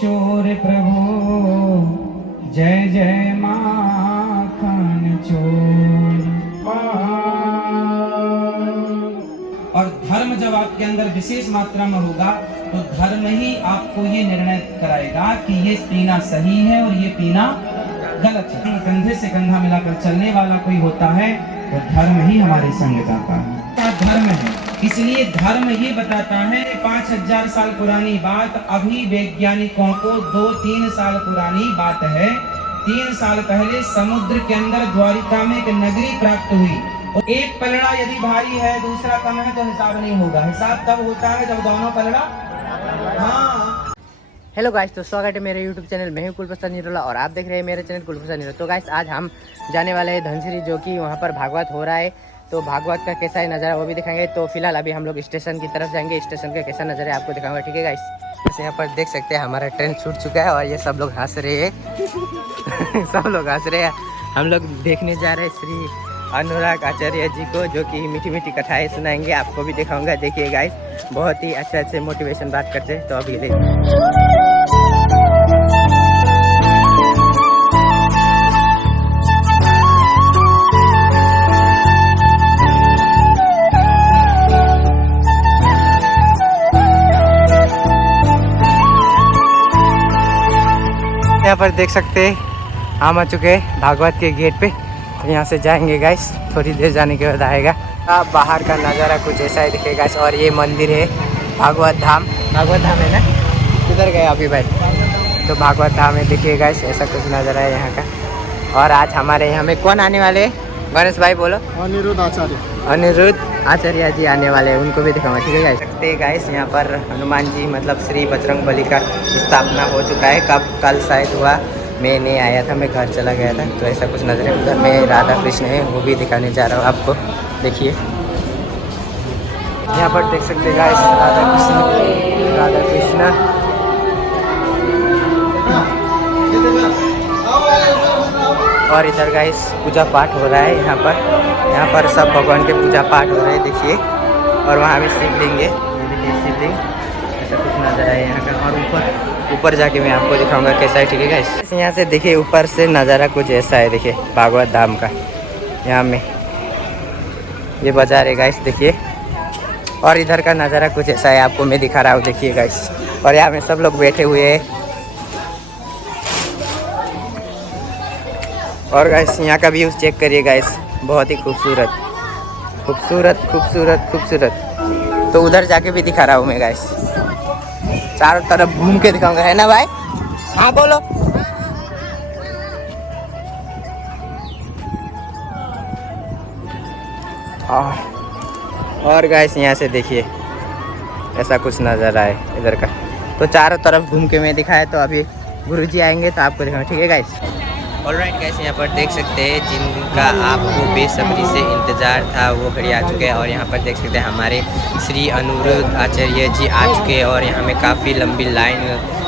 चोर प्रभु, जय जय माखन चोर। और धर्म जब आपके अंदर विशेष मात्रा में होगा तो धर्म ही आपको ये निर्णय कराएगा कि ये पीना सही है और ये पीना गलत है। कंधे से कंधा मिलाकर चलने वाला कोई होता है तो धर्म ही हमारे संग जाता है। धर्म है, इसलिए धर्म ये बताता है 5000 साल पुरानी बात अभी वैज्ञानिकों को 2-3 साल पुरानी बात है। 3 साल पहले समुद्र के अंदर द्वारिका में एक नगरी प्राप्त हुई और एक पलड़ा यदि भारी है दूसरा कम है तो हिसाब नहीं होगा। हिसाब तब होता है जब दोनों पलड़ा। हाँ। हेलो गाइस, तो स्वागत है मेरे यूट्यूब चैनल में हूं कुलप्रसाद निरोला और आप देख रहे हैं मेरे चैनल कुलप्रसाद निरोला। तो गाइस आज हम जाने वाले हैं धनसिरी, जो कि वहां पर भागवत हो रहा है। तो भागवत का कैसा है नज़ारा वो भी दिखाएंगे। तो फिलहाल अभी हम लोग स्टेशन की तरफ जाएंगे, स्टेशन का कैसा नज़ारा है आपको दिखाऊंगा, ठीक है गाइस। जैसे यहाँ पर देख सकते हैं हमारा ट्रेन छूट चुका है और ये सब लोग हंस रहे हैं सब लोग हंस रहे हैं। हम लोग देखने जा रहे हैं श्री अनुराग आचार्य जी को, जो कि मीठी मीठी कथाएं सुनाएंगे, आपको भी दिखाऊंगा। देखिए गाइस, बहुत ही अच्छे मोटिवेशन बात करते हैं। तो अभी यहाँ पर देख सकते हैं हम आ चुके हैं भागवत के गेट पे। तो यहाँ से जाएंगे गाइस, थोड़ी देर जाने के बाद आएगा। अब बाहर का नज़ारा कुछ ऐसा ही दिखेगा गाइस। और ये मंदिर है भागवत धाम है ना, किधर गए अभी भाई? तो भागवत धाम है, देखिए गाइस ऐसा कुछ नज़ारा है यहाँ का। और आज हमारे यहाँ में कौन आने वाले हैं? गणेश भाई बोलो। अनिरुद्ध आचार्य जी आने वाले हैं, उनको भी दिखाऊंगा, ठीक है गाइस। देखते हैं गाइस, यहाँ पर हनुमान जी मतलब श्री बजरंगबली का स्थापना हो चुका है। कल शायद हुआ, मैं नहीं आया था, मैं घर चला गया था। तो ऐसा कुछ नजर है। उधर में राधा कृष्ण है, वो भी दिखाने जा रहा हूँ आपको, देखिए। यहाँ पर देख सकते हैं गाइस राधा कृष्ण। और इधर गाइस पूजा पाठ हो रहा है यहाँ पर सब भगवान के पूजा पाठ हो रहे हैं, देखिए। और वहाँ भी शिवलिंग है, ये देखिए शिवलिंग, ऐसा कुछ नज़र है यहाँ का। और ऊपर जाके मैं आपको दिखाऊंगा कैसा है, ठीक है गाइस। यहाँ से देखिए ऊपर से नज़ारा कुछ ऐसा है, देखिए भागवत धाम का। यहाँ में ये बाजार है गाइस, देखिए। और इधर का नज़ारा कुछ ऐसा है, आपको मैं दिखा रहा हूँ, देखिए गाइस। और यहाँ में सब लोग बैठे हुए हैं। और गाइस यहाँ का व्यूज़ चेक करिए गाइस, बहुत ही खूबसूरत। तो उधर जाके भी दिखा रहा हूँ मैं गाइस, चारों तरफ घूम के दिखाऊंगा, है ना भाई? हाँ बोलो। और गाइस यहाँ से देखिए ऐसा कुछ नज़ारा है इधर का। तो चारों तरफ घूम के मैं दिखाया। तो अभी गुरुजी आएंगे तो आपको दिखाऊंगा, ठीक है गाइस। ऑलराइट गाइस, यहाँ पर देख सकते हैं जिनका आपको बेसब्री से इंतज़ार था वो खड़े आ चुके हैं। और यहाँ पर देख सकते हैं हमारे श्री अनुरुद्ध आचार्य जी आ चुके हैं। और यहाँ में काफ़ी लंबी लाइन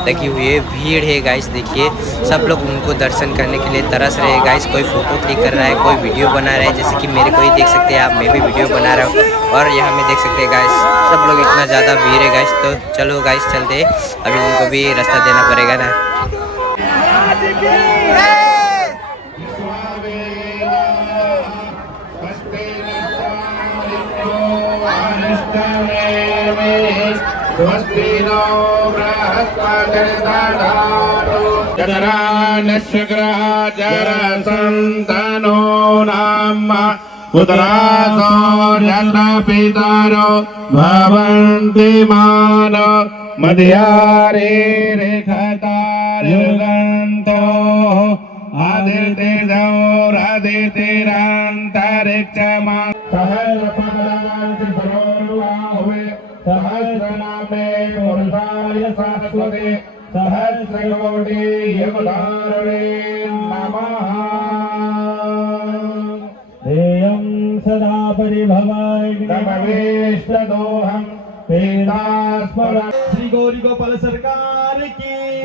लगी हुई है, भीड़ है गाइस, देखिए। सब लोग उनको दर्शन करने के लिए तरस रहे हैं गाइस। कोई फ़ोटो क्लिक कर रहा है, कोई वीडियो बना रहा है, जैसे कि मेरे को ही देख सकते हैं आप, मैं भी वीडियो बना रहा हूँ। और यहाँ में देख सकते हैं गाइस सब लोग, इतना ज़्यादा भीड़ है गाइस। तो चलो गाइस चलते, अभी उनको भी रास्ता देना पड़ेगा ना। संतानो नाम पुत्रासो पितरो भवन्ति मानो मध्यारे रेखतारुगन्तो आदितिरन्तरिक्षमा सहस्रनामे पुरुषाय शाश्वते सहस्रकोटि युगधारणे नमः। ध्येयं सदा परिभवग्नमवेष्टदोहं वेदास्मरण। श्री गौरी गोपाल सरकार की,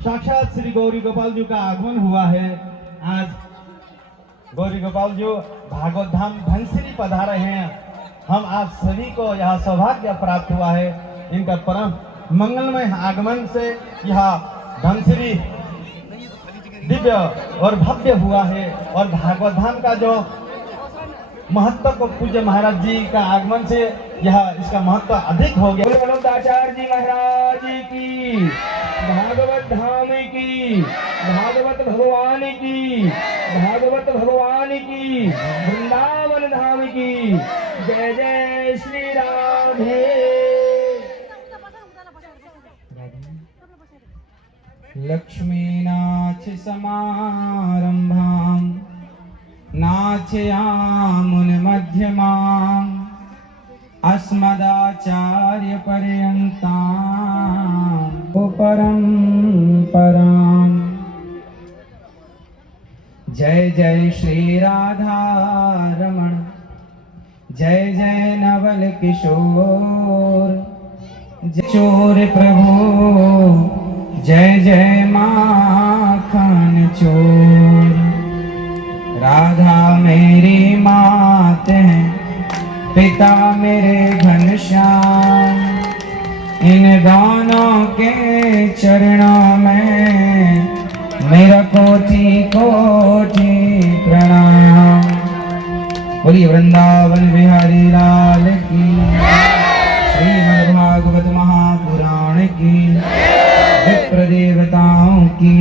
साक्षात श्री गौरी गोपाल जी का आगमन हुआ है। आज गौरी गोपाल जी भागवत धाम धनसिरी पधारे हैं। हम आप सभी को यह सौभाग्य प्राप्त हुआ है, इनका परम मंगलमय आगमन से यह धनसिरी दिव्य और भव्य हुआ है। और भागवत धाम का जो महत्व को पूज्य महाराज जी का आगमन से यह इसका महत्व अधिक हो गया। आचार्य जी महाराज की, भागवत धाम की, भागवत भगवान की, भागवत भगवान की, वृंदावन धाम की। जय जय श्री राधे। लक्ष्मीनाथ समारंभां नाथयामुनमध्यमाम् अस्मदाचार्यपर्यन्तां परम्पराम्। जय जय श्री राधा रमण, जय जय नवल किशोर, चोर प्रभु, जय जय माखन चोर। राधा मेरी मात है, पिता मेरे घनश्याम, इन दोनों के चरणों में मेरा कोटि कोटि प्रणाम। बोलिए वृंदावन बिहारी लाल की, श्रीमद् भागवत महापुराण की, विप्र देवताओं की,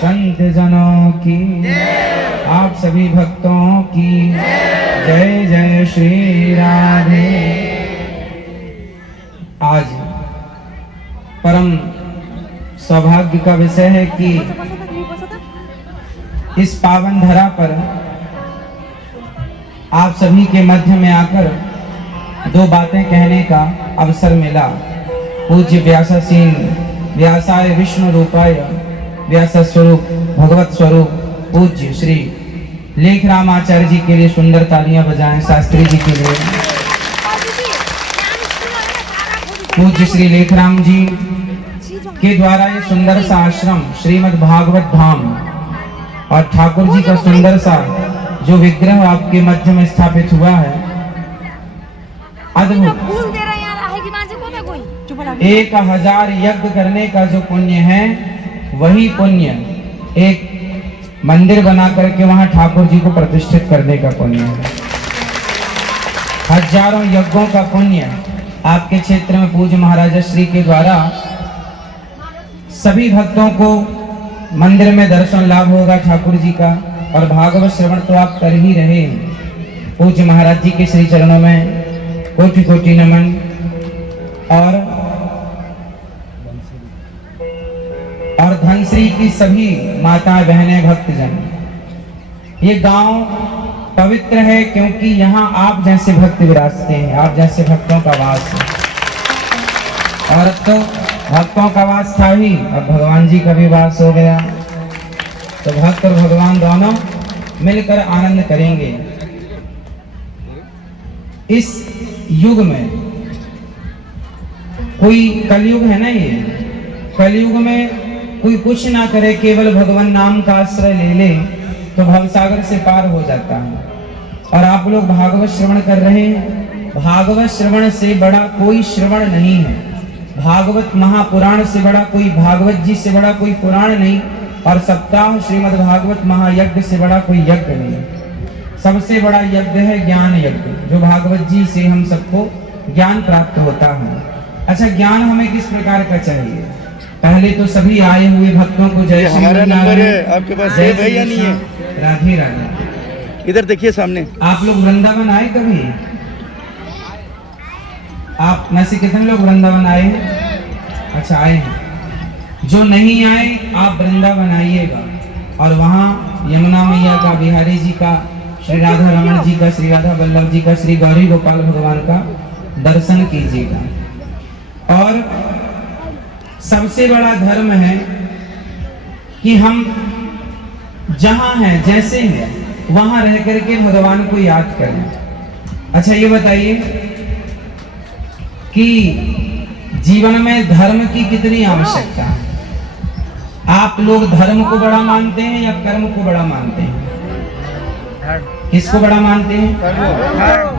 संत जनों की, आप सभी भक्तों की जय जय श्री राधे। आज परम सौभाग्य का विषय है कि इस पावन धरा पर आप सभी के मध्य में आकर दो बातें कहने का अवसर मिला। पूज्य व्यासासीन व्यासाय विष्णु रूपाय व्यास स्वरूप भगवत स्वरूप पूज्य श्री लेखराम आचार्य जी के लिए सुंदर तालियां बजाएं। शास्त्री जी के लिए पूज्य श्री लेखराम जी के द्वारा ये सुंदर सा आश्रम श्रीमद् भागवत धाम और ठाकुर जी का सुंदर सा जो विग्रह आपके मध्य में स्थापित हुआ है, अद्भुत। 1000 यज्ञ करने का जो पुण्य है, वही पुण्य एक मंदिर बना करके वहां ठाकुर जी को प्रतिष्ठित करने का पुण्य है। हजारों यज्ञों का पुण्य आपके क्षेत्र में पूज्य महाराजा श्री के द्वारा सभी भक्तों को मंदिर में दर्शन लाभ होगा ठाकुर जी का, और भागवत श्रवण तो आप कर ही रहे हैं। पूज्य महाराज जी के श्री चरणों में कोटि कोटि नमन। और धनश्री की सभी माता बहनें भक्तजन, ये गांव पवित्र है क्योंकि यहाँ आप जैसे भक्त विराजते हैं, आप जैसे भक्तों का वास है। और अब तो भक्तों का वास था ही, अब भगवान जी का भी वास हो गया, तो भक्त और भगवान दोनों मिलकर आनंद करेंगे। इस युग में कोई कलयुग है ना, ये कलयुग में कोई कुछ ना करे, केवल भगवान नाम का आश्रय ले ले तो भवसागर से पार हो जाता है। और आप लोग भागवत श्रवण कर रहे हैं, भागवत श्रवण से बड़ा कोई श्रवण नहीं है, भागवत महापुराण से बड़ा कोई, भागवत जी से बड़ा कोई पुराण नहीं, और सप्ताह श्रीमद् भागवत महायज्ञ से बड़ा कोई यज्ञ नहीं। सबसे बड़ा यज्ञ है ज्ञान यज्ञ, जो भागवत जी से हम सबको ज्ञान प्राप्त होता है। अच्छा, ज्ञान हमें किस प्रकार का चाहिए? पहले तो सभी आए हुए भक्तों को जय श्री हमारा नंबर है, आपके पास सेव है या नहीं है? राधे राधे। इधर देखिए सामने। आप लोग वृंदावन आए कभी? आप में से कितने लोग वृंदावन आए हैं? अच्छा, आए हैं। जो नहीं आए आप वृंदावन आइएगा, और वहाँ यमुना मैया का, बिहारी जी का, श्री राधा रमण जी का, श्री राधा वल्लभ जी का, श्री गौरी गोपाल भगवान का दर्शन कीजिएगा। और सबसे बड़ा धर्म है कि हम जहाँ हैं, जैसे हैं, वहाँ रह करके भगवान को याद करें। अच्छा, ये बताइए कि जीवन में धर्म की कितनी आवश्यकता है? आप लोग धर्म को बड़ा मानते हैं या कर्म को बड़ा मानते हैं? किसको बड़ा मानते हैं?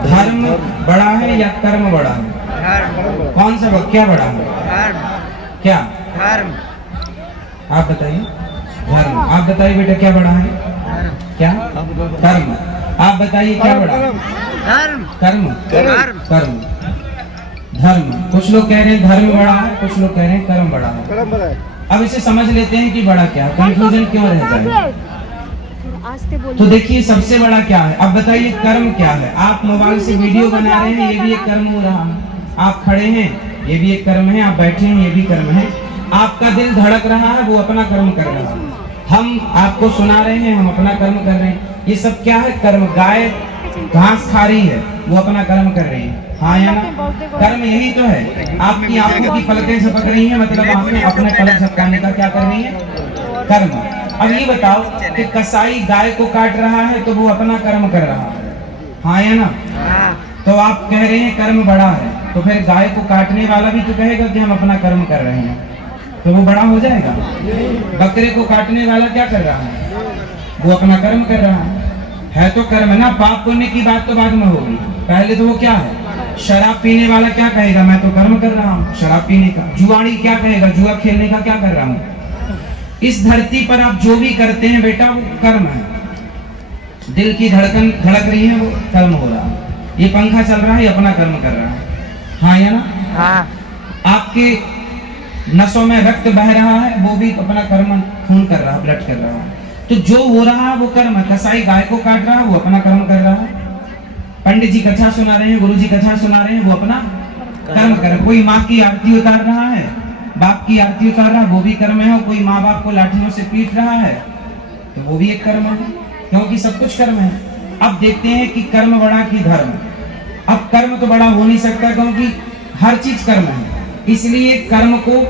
धर्म बड़ा है या कर्म बड़ा है? कौन सा क्या बड़ा है? क्या? धर्म। आप बताइए। धर्म। आप बताइए बेटा क्या बड़ा है? क्या? कर्म। आप बताइए क्या बड़ा है? धर्म। कर्म। कर्म। कर्म। धर्म। कुछ लोग कह रहे हैं धर्म बड़ा है, कुछ लोग कह रहे हैं कर्म बड़ा है। अब इसे समझ लेते हैं कि बड़ा क्या है, कंफ्यूजन क्यों रह जाए। तो देखिए सबसे बड़ा क्या है। अब बताइए कर्म क्या है। आप मोबाइल से वीडियो बना रहे हैं, ये भी एक कर्म हो रहा है। आप खड़े हैं, ये भी एक कर्म है। आप बैठे हैं, ये भी कर्म है। आपका दिल धड़क रहा है, वो अपना कर्म कर रहा है। हम आपको सुना रहे हैं, हम अपना कर्म कर रहे हैं। ये सब क्या है? कर्म। गाय घास खा रही है, वो अपना कर्म कर रही है। हाँ या ना? कर्म यही तो है। आपकी आंखों की पलकें झपक रही हैं, मतलब आंखें अपने पलक झपकाने का क्या कर रही है? कर्म। अब ये बताओ कि कसाई गाय को काट रहा है तो वो अपना कर्म कर रहा है। हाँ या ना? तो आप कह रहे हैं कर्म बड़ा है, तो फिर गाय को काटने वाला भी तो कहेगा कि हम अपना कर्म कर रहे हैं, तो वो बड़ा हो जाएगा। बकरे को काटने वाला क्या कर रहा है? वो अपना कर्म कर रहा है तो कर्म ना। पाप पुण्य की बात तो बाद में होगी, पहले तो वो क्या है? शराब पीने वाला क्या कहेगा? मैं तो कर्म कर रहा हूँ शराब पीने का। जुआड़ी क्या कहेगा? जुआ खेलने का क्या कर रहा हूँ। इस धरती पर आप जो भी करते हैं बेटा, वो कर्म है। दिल की धड़कन धड़क रही है, वो कर्म हो रहा है। ये पंखा चल रहा है, ये अपना कर्म कर रहा है। हाँ या ना? हाँ। आपके नसों में रक्त बह रहा है, वो भी अपना कर्म खून कर रहा है, ब्लड कर रहा है। तो जो हो रहा है वो कर्म है। कसाई गाय को काट रहा है, वो अपना कर्म कर रहा है। पंडित जी कथा सुना रहे हैं, गुरु जी कथा सुना रहे हैं, वो अपना कर्म कर रहा है। कोई माँ की आरती उतार रहा है, बाप की आरती उतार रहा है, वो भी कर्म है। और कोई माँ बाप को लाठियों से पीट रहा है, तो वो भी एक कर्म है, क्योंकि सब कुछ कर्म है। अब देखते हैं कि कर्म बड़ा कि धर्म। अब कर्म तो बड़ा हो नहीं सकता, क्योंकि हर चीज कर्म है। इसलिए कर्म को,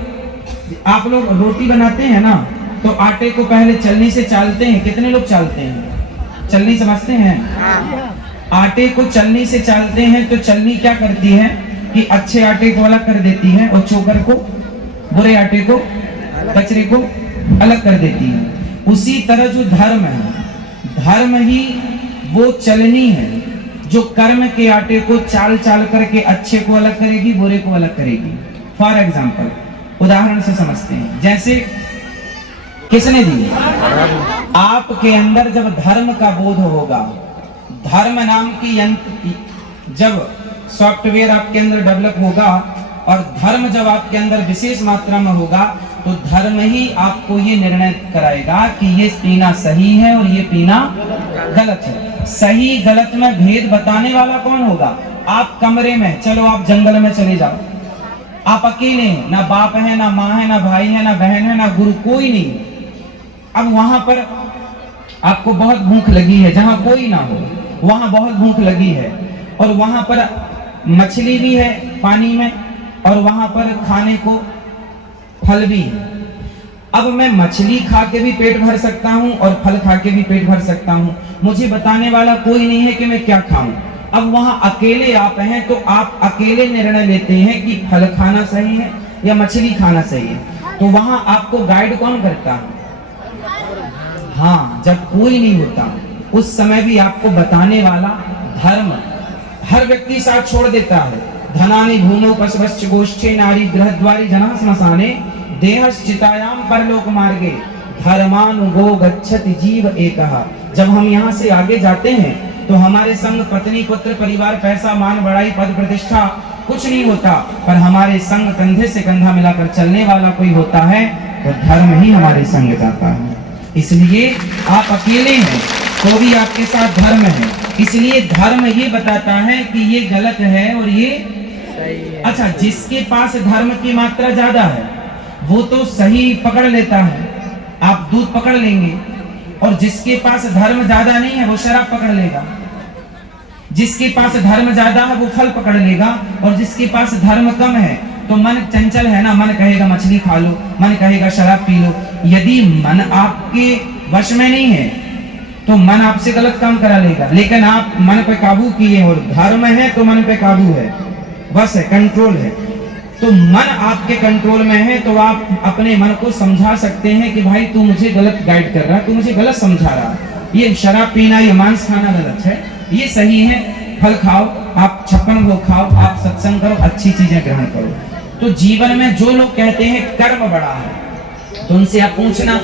आप लोग रोटी बनाते हैं ना, तो आटे को पहले चलनी से चालते हैं। कितने लोग चालते हैं? चलनी समझते हैं? आटे को चलनी से चालते हैं, तो चलनी क्या करती है कि अच्छे आटे को अलग कर देती है और चोकर को, बुरे आटे को, कचरे को अलग कर देती है। उसी तरह जो धर्म है, धर्म ही वो चलनी है जो कर्म के आटे को चाल चाल करके अच्छे को अलग करेगी, बुरे को अलग करेगी। फॉर एग्जाम्पल, उदाहरण से समझते हैं। जैसे किसने दी? आपके अंदर जब धर्म का बोध होगा, धर्म नाम की यंत्र जब सॉफ्टवेयर आपके अंदर डेवलप होगा, और धर्म जब आपके अंदर विशेष मात्रा में होगा, तो धर्म ही आपको ये निर्णय कराएगा कि ये पीना सही है और ये पीना गलत है। सही गलत में भेद बताने वाला कौन होगा? आप कमरे में, चलो आप जंगल में चले जाओ, आप अकेले हैं, ना बाप है, ना माँ है, ना भाई है, ना बहन है, ना गुरु, कोई नहीं। अब वहां पर आपको बहुत भूख लगी है, जहां कोई ना हो वहां बहुत भूख लगी है, और वहां पर मछली भी है पानी में, और वहां पर खाने को फल भी है। अब मैं मछली खा के भी पेट भर सकता हूँ और फल खा के भी पेट भर सकता हूँ, मुझे बताने वाला कोई नहीं है कि मैं क्या खाऊं। अब वहां अकेले आप हैं, तो आप अकेले निर्णय लेते हैं कि फल खाना सही है या मछली खाना सही है। तो वहां आपको गाइड कौन करता है? हाँ, जब कोई नहीं होता उस समय भी आपको बताने वाला धर्म। हर व्यक्ति साथ छोड़ देता है। धनानि भूमौ पशवश्च गोष्ठे नारी गृहद्वारी जना श्मशाने देहश्चितायाम परलोक मार्गे धर्मानुगो गच्छति जीव एकः। जब हम यहाँ से आगे जाते हैं तो हमारे संग पत्नी, पुत्र, परिवार, पैसा, मान, बड़ाई, पद, प्रतिष्ठा कुछ नहीं होता, पर हमारे संग कंधे से कंधा मिलाकर चलने वाला कोई होता है, तो धर्म ही हमारे संग जाता है। इसलिए आप अकेले हैं तो भी आपके साथ धर्म है। इसलिए धर्म ये बताता है कि ये गलत है और ये सही है। अच्छा, जिसके पास धर्म की मात्रा ज्यादा है वो तो सही पकड़ लेता है, आप दूध पकड़ लेंगे, और जिसके पास धर्म ज्यादा नहीं है वो शराब पकड़ लेगा। जिसके पास धर्म ज्यादा है वो फल पकड़ लेगा, और जिसके पास धर्म कम है तो मन चंचल है ना, मन कहेगा मछली खा लो, मन कहेगा शराब पी लो। यदि मन आपके वश में नहीं है तो मन आपसे गलत काम करा लेगा, लेकिन आप मन पे काबू किए और धर्म है तो मन पे काबू है, बस है, कंट्रोल है। तो मन आपके कंट्रोल में है तो आप अपने मन को समझा सकते हैं कि भाई तू मुझे गलत गाइड कर रहा है, तू मुझे गलत समझा रहा है, ये शराब पीना, ये मांस खाना गलत है, ये सही है, फल खाओ, आप 56 भोग खाओ, आप सत्संग करो, अच्छी चीजें ग्रहण करो। तो जीवन में जो लोग कहते हैं कर्म बड़ा है, तो उनसे आप पूछना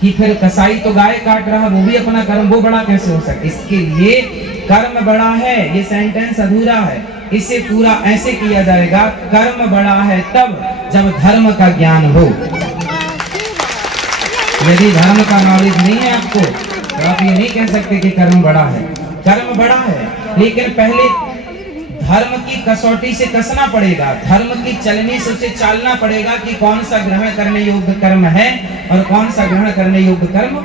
कि फिर कसाई तो गाय काट रहा, वो भी अपना कर्म, वो बड़ा कैसे हो सकता? इसके लिए कर्म बड़ा है, ये सेंटेंस अधूरा है, इसे पूरा ऐसे किया जाएगा, कर्म बड़ा है तब जब धर्म का ज्ञान हो। यदि धर्म का नॉलेज नहीं है आपको, तो आप ये नहीं कह सकते कि कर्म बड़ा है। कर्म बड़ा है, लेकिन पहले धर्म की कसौटी से कसना पड़ेगा, धर्म की चलनी से उसे चालना पड़ेगा कि कौन सा ग्रहण करने योग्य कर्म है और कौन सा ग्रहण करने योग्य कर्म,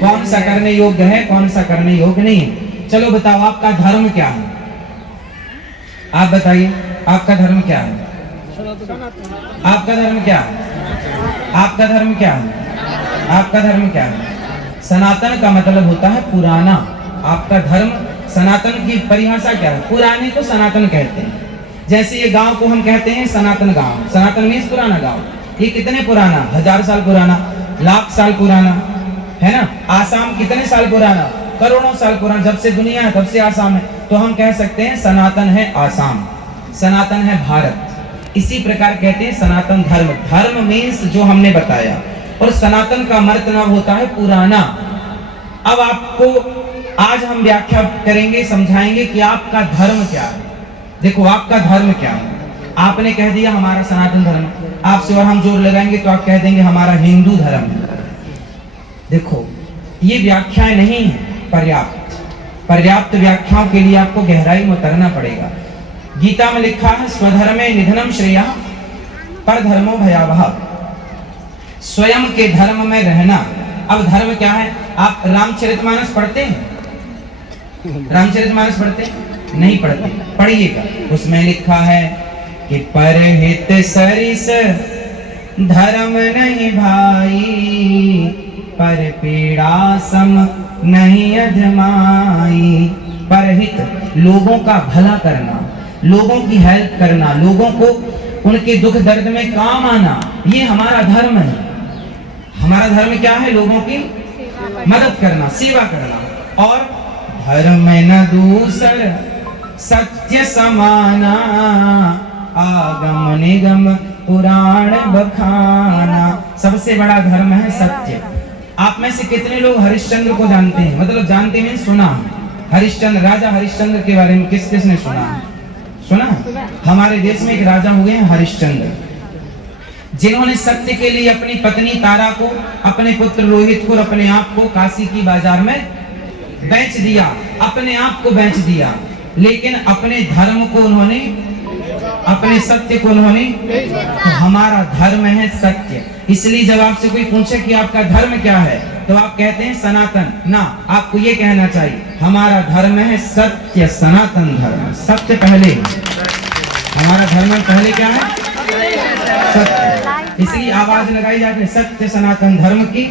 कौन सा करने योग्य है, कौन सा करने योग्य नहीं है। चलो बताओ, आपका धर्म क्या है? आप बताइए, आपका धर्म क्या है? आपका धर्म क्या है? आपका धर्म क्या है? आपका धर्म क्या है? सनातन का मतलब होता है पुराना। आपका धर्म, सनातन की परिभाषा क्या है? पुराने को सनातन कहते हैं। जैसे ये गांव को हम कहते हैं सनातन गांव, सनातन मीन्स पुराना गांव। ये कितने पुराना? 1000 साल पुराना, लाख साल पुराना, है ना? आसाम कितने साल पुराना? करोड़ों साल पुराना। जब से दुनिया है तब से आसाम है, तो हम कह सकते हैं सनातन है आसाम, सनातन है भारत। इसी प्रकार कहते हैं सनातन धर्म। धर्म मीन्स जो हमने बताया, और सनातन का मतलब होता है पुराना। अब आपको आज हम व्याख्या करेंगे, समझाएंगे कि आपका धर्म क्या है। देखो, आपका धर्म क्या है? आपने कह दिया हमारा सनातन धर्म, आपसे और हम जोर लगाएंगे तो आप कह देंगे हमारा हिंदू धर्म। देखो, ये व्याख्याएं नहीं है पर्याप्त व्याख्याओं के लिए आपको गहराई में उतरना पड़ेगा। गीता में लिखा है स्वधर्मे निधनम श्रेयः परधर्मो भयावह। स्वयं के धर्म में रहना। अब धर्म क्या है? आप रामचरितमानस पढ़ते हैं? रामचरितमानस पढ़ते हैं? नहीं पढ़ते, पढ़िएगा। उसमें लिखा है कि परहित सरिस धर्म नहीं भाई, पर पीड़ा सम नहीं अधमाई। परहित, लोगों का भला करना, लोगों की हेल्प करना, लोगों को उनके दुख दर्द में काम आना, ये हमारा धर्म है। हमारा धर्म क्या है? लोगों की मदद करना, सेवा करना। और धर्म न दूसर सत्य समाना, आगम निगम पुराण बखाना। सबसे बड़ा धर्म है सत्य। आप में से कितने लोग हरिश्चंद्र को जानते हैं? मतलब जानते हैं, सुना। हरिश्चंद्र, राजा हरिश्चंद्र के बारे में किस किसने सुना? सुना? हमारे देश में एक राजा हुए हैं हरिश्चंद्र, जिन्होंने सत्य के लिए अपनी पत्नी तारा को, अपने पुत्र रोहित को और अपने आप को काशी की बाजार में बेच दिया, अपने आप को बेच दिया। लेकिन अपने धर्म को उन्होंने, अपने सत्य को उन्होंने, तो हमारा धर्म है सत्य। इसलिए जब आपसे कोई पूछे कि आपका धर्म क्या है, तो आप कहते हैं सनातन ना। आपको ये कहना चाहिए हमारा धर्म है सत्य, सनातन धर्म। सत्य पहले, हमारा धर्म पहले क्या है? सत्य। इसलिए आवाज लगाई जाती है सत्य सनातन धर्म की।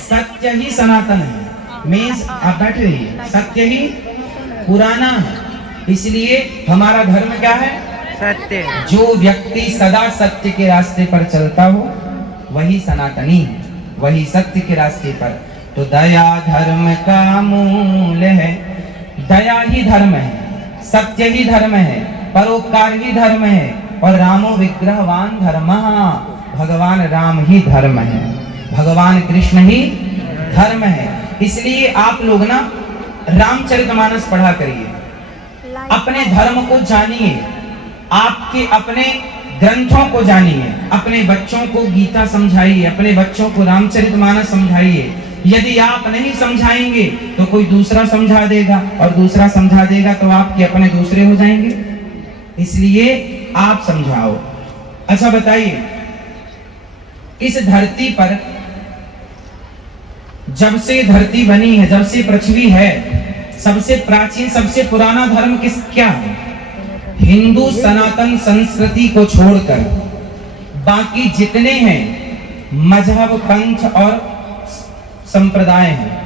सत्य ही सनातन है, मीन्स आप बैठे रहिए, सत्य ही पुराना है। इसलिए हमारा धर्म क्या है? सत्य। जो व्यक्ति सदा सत्य के रास्ते पर चलता हो वही सनातनी है, वही सत्य के रास्ते पर। तो दया धर्म का मूल है। दया ही धर्म है, सत्य ही धर्म है, परोपकार ही धर्म है, और रामो विग्रहवान धर्मः, भगवान राम ही धर्म है, भगवान कृष्ण ही धर्म है। इसलिए आप लोग ना रामचरितमानस पढ़ा करिए, अपने धर्म को जानिए, आपके अपने ग्रंथों को जानिए, अपने बच्चों को गीता समझाइए, अपने बच्चों को रामचरितमानस समझाइए। यदि आप नहीं समझाएंगे तो कोई दूसरा समझा देगा, और दूसरा समझा देगा तो आपके अपने दूसरे हो जाएंगे। इसलिए आप समझाओ। अच्छा बताइए, इस धरती पर जब से धरती बनी है, जब से पृथ्वी है, सबसे प्राचीन, सबसे पुराना धर्म क्या है? हिंदू सनातन संस्कृति को छोड़कर बाकी जितने हैं मजहब, पंथ और संप्रदाय हैं,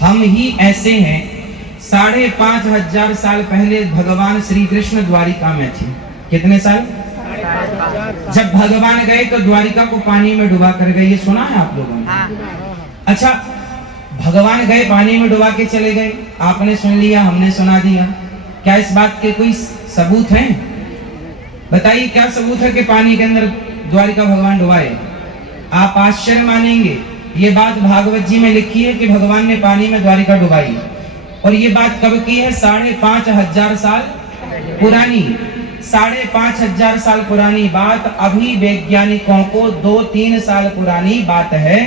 हम ही ऐसे हैं। 5,500 साल पहले भगवान श्री कृष्ण द्वारिका में थे। कितने साल? जब भगवान गए तो द्वारिका को पानी में डुबा कर गए, ये सुना है आप लोगों ने? अच्छा, भगवान गए पानी में डुबा के चले गए, आपने सुन लिया, हमने सुना दिया। क्या इस बात के कोई सबूत हैं? बताइए क्या सबूत है कि पानी के अंदर द्वारिका भगवान डुबाए? आप आश्चर्य मानेंगे, ये बात भागवत जी में लिखी है कि भगवान ने पानी में द्वारिका डुबाई। और ये बात कब की है? 5,500 साल पुरानी। 5,500 साल पुरानी बात अभी वैज्ञानिकों को 2-3 साल पुरानी बात है।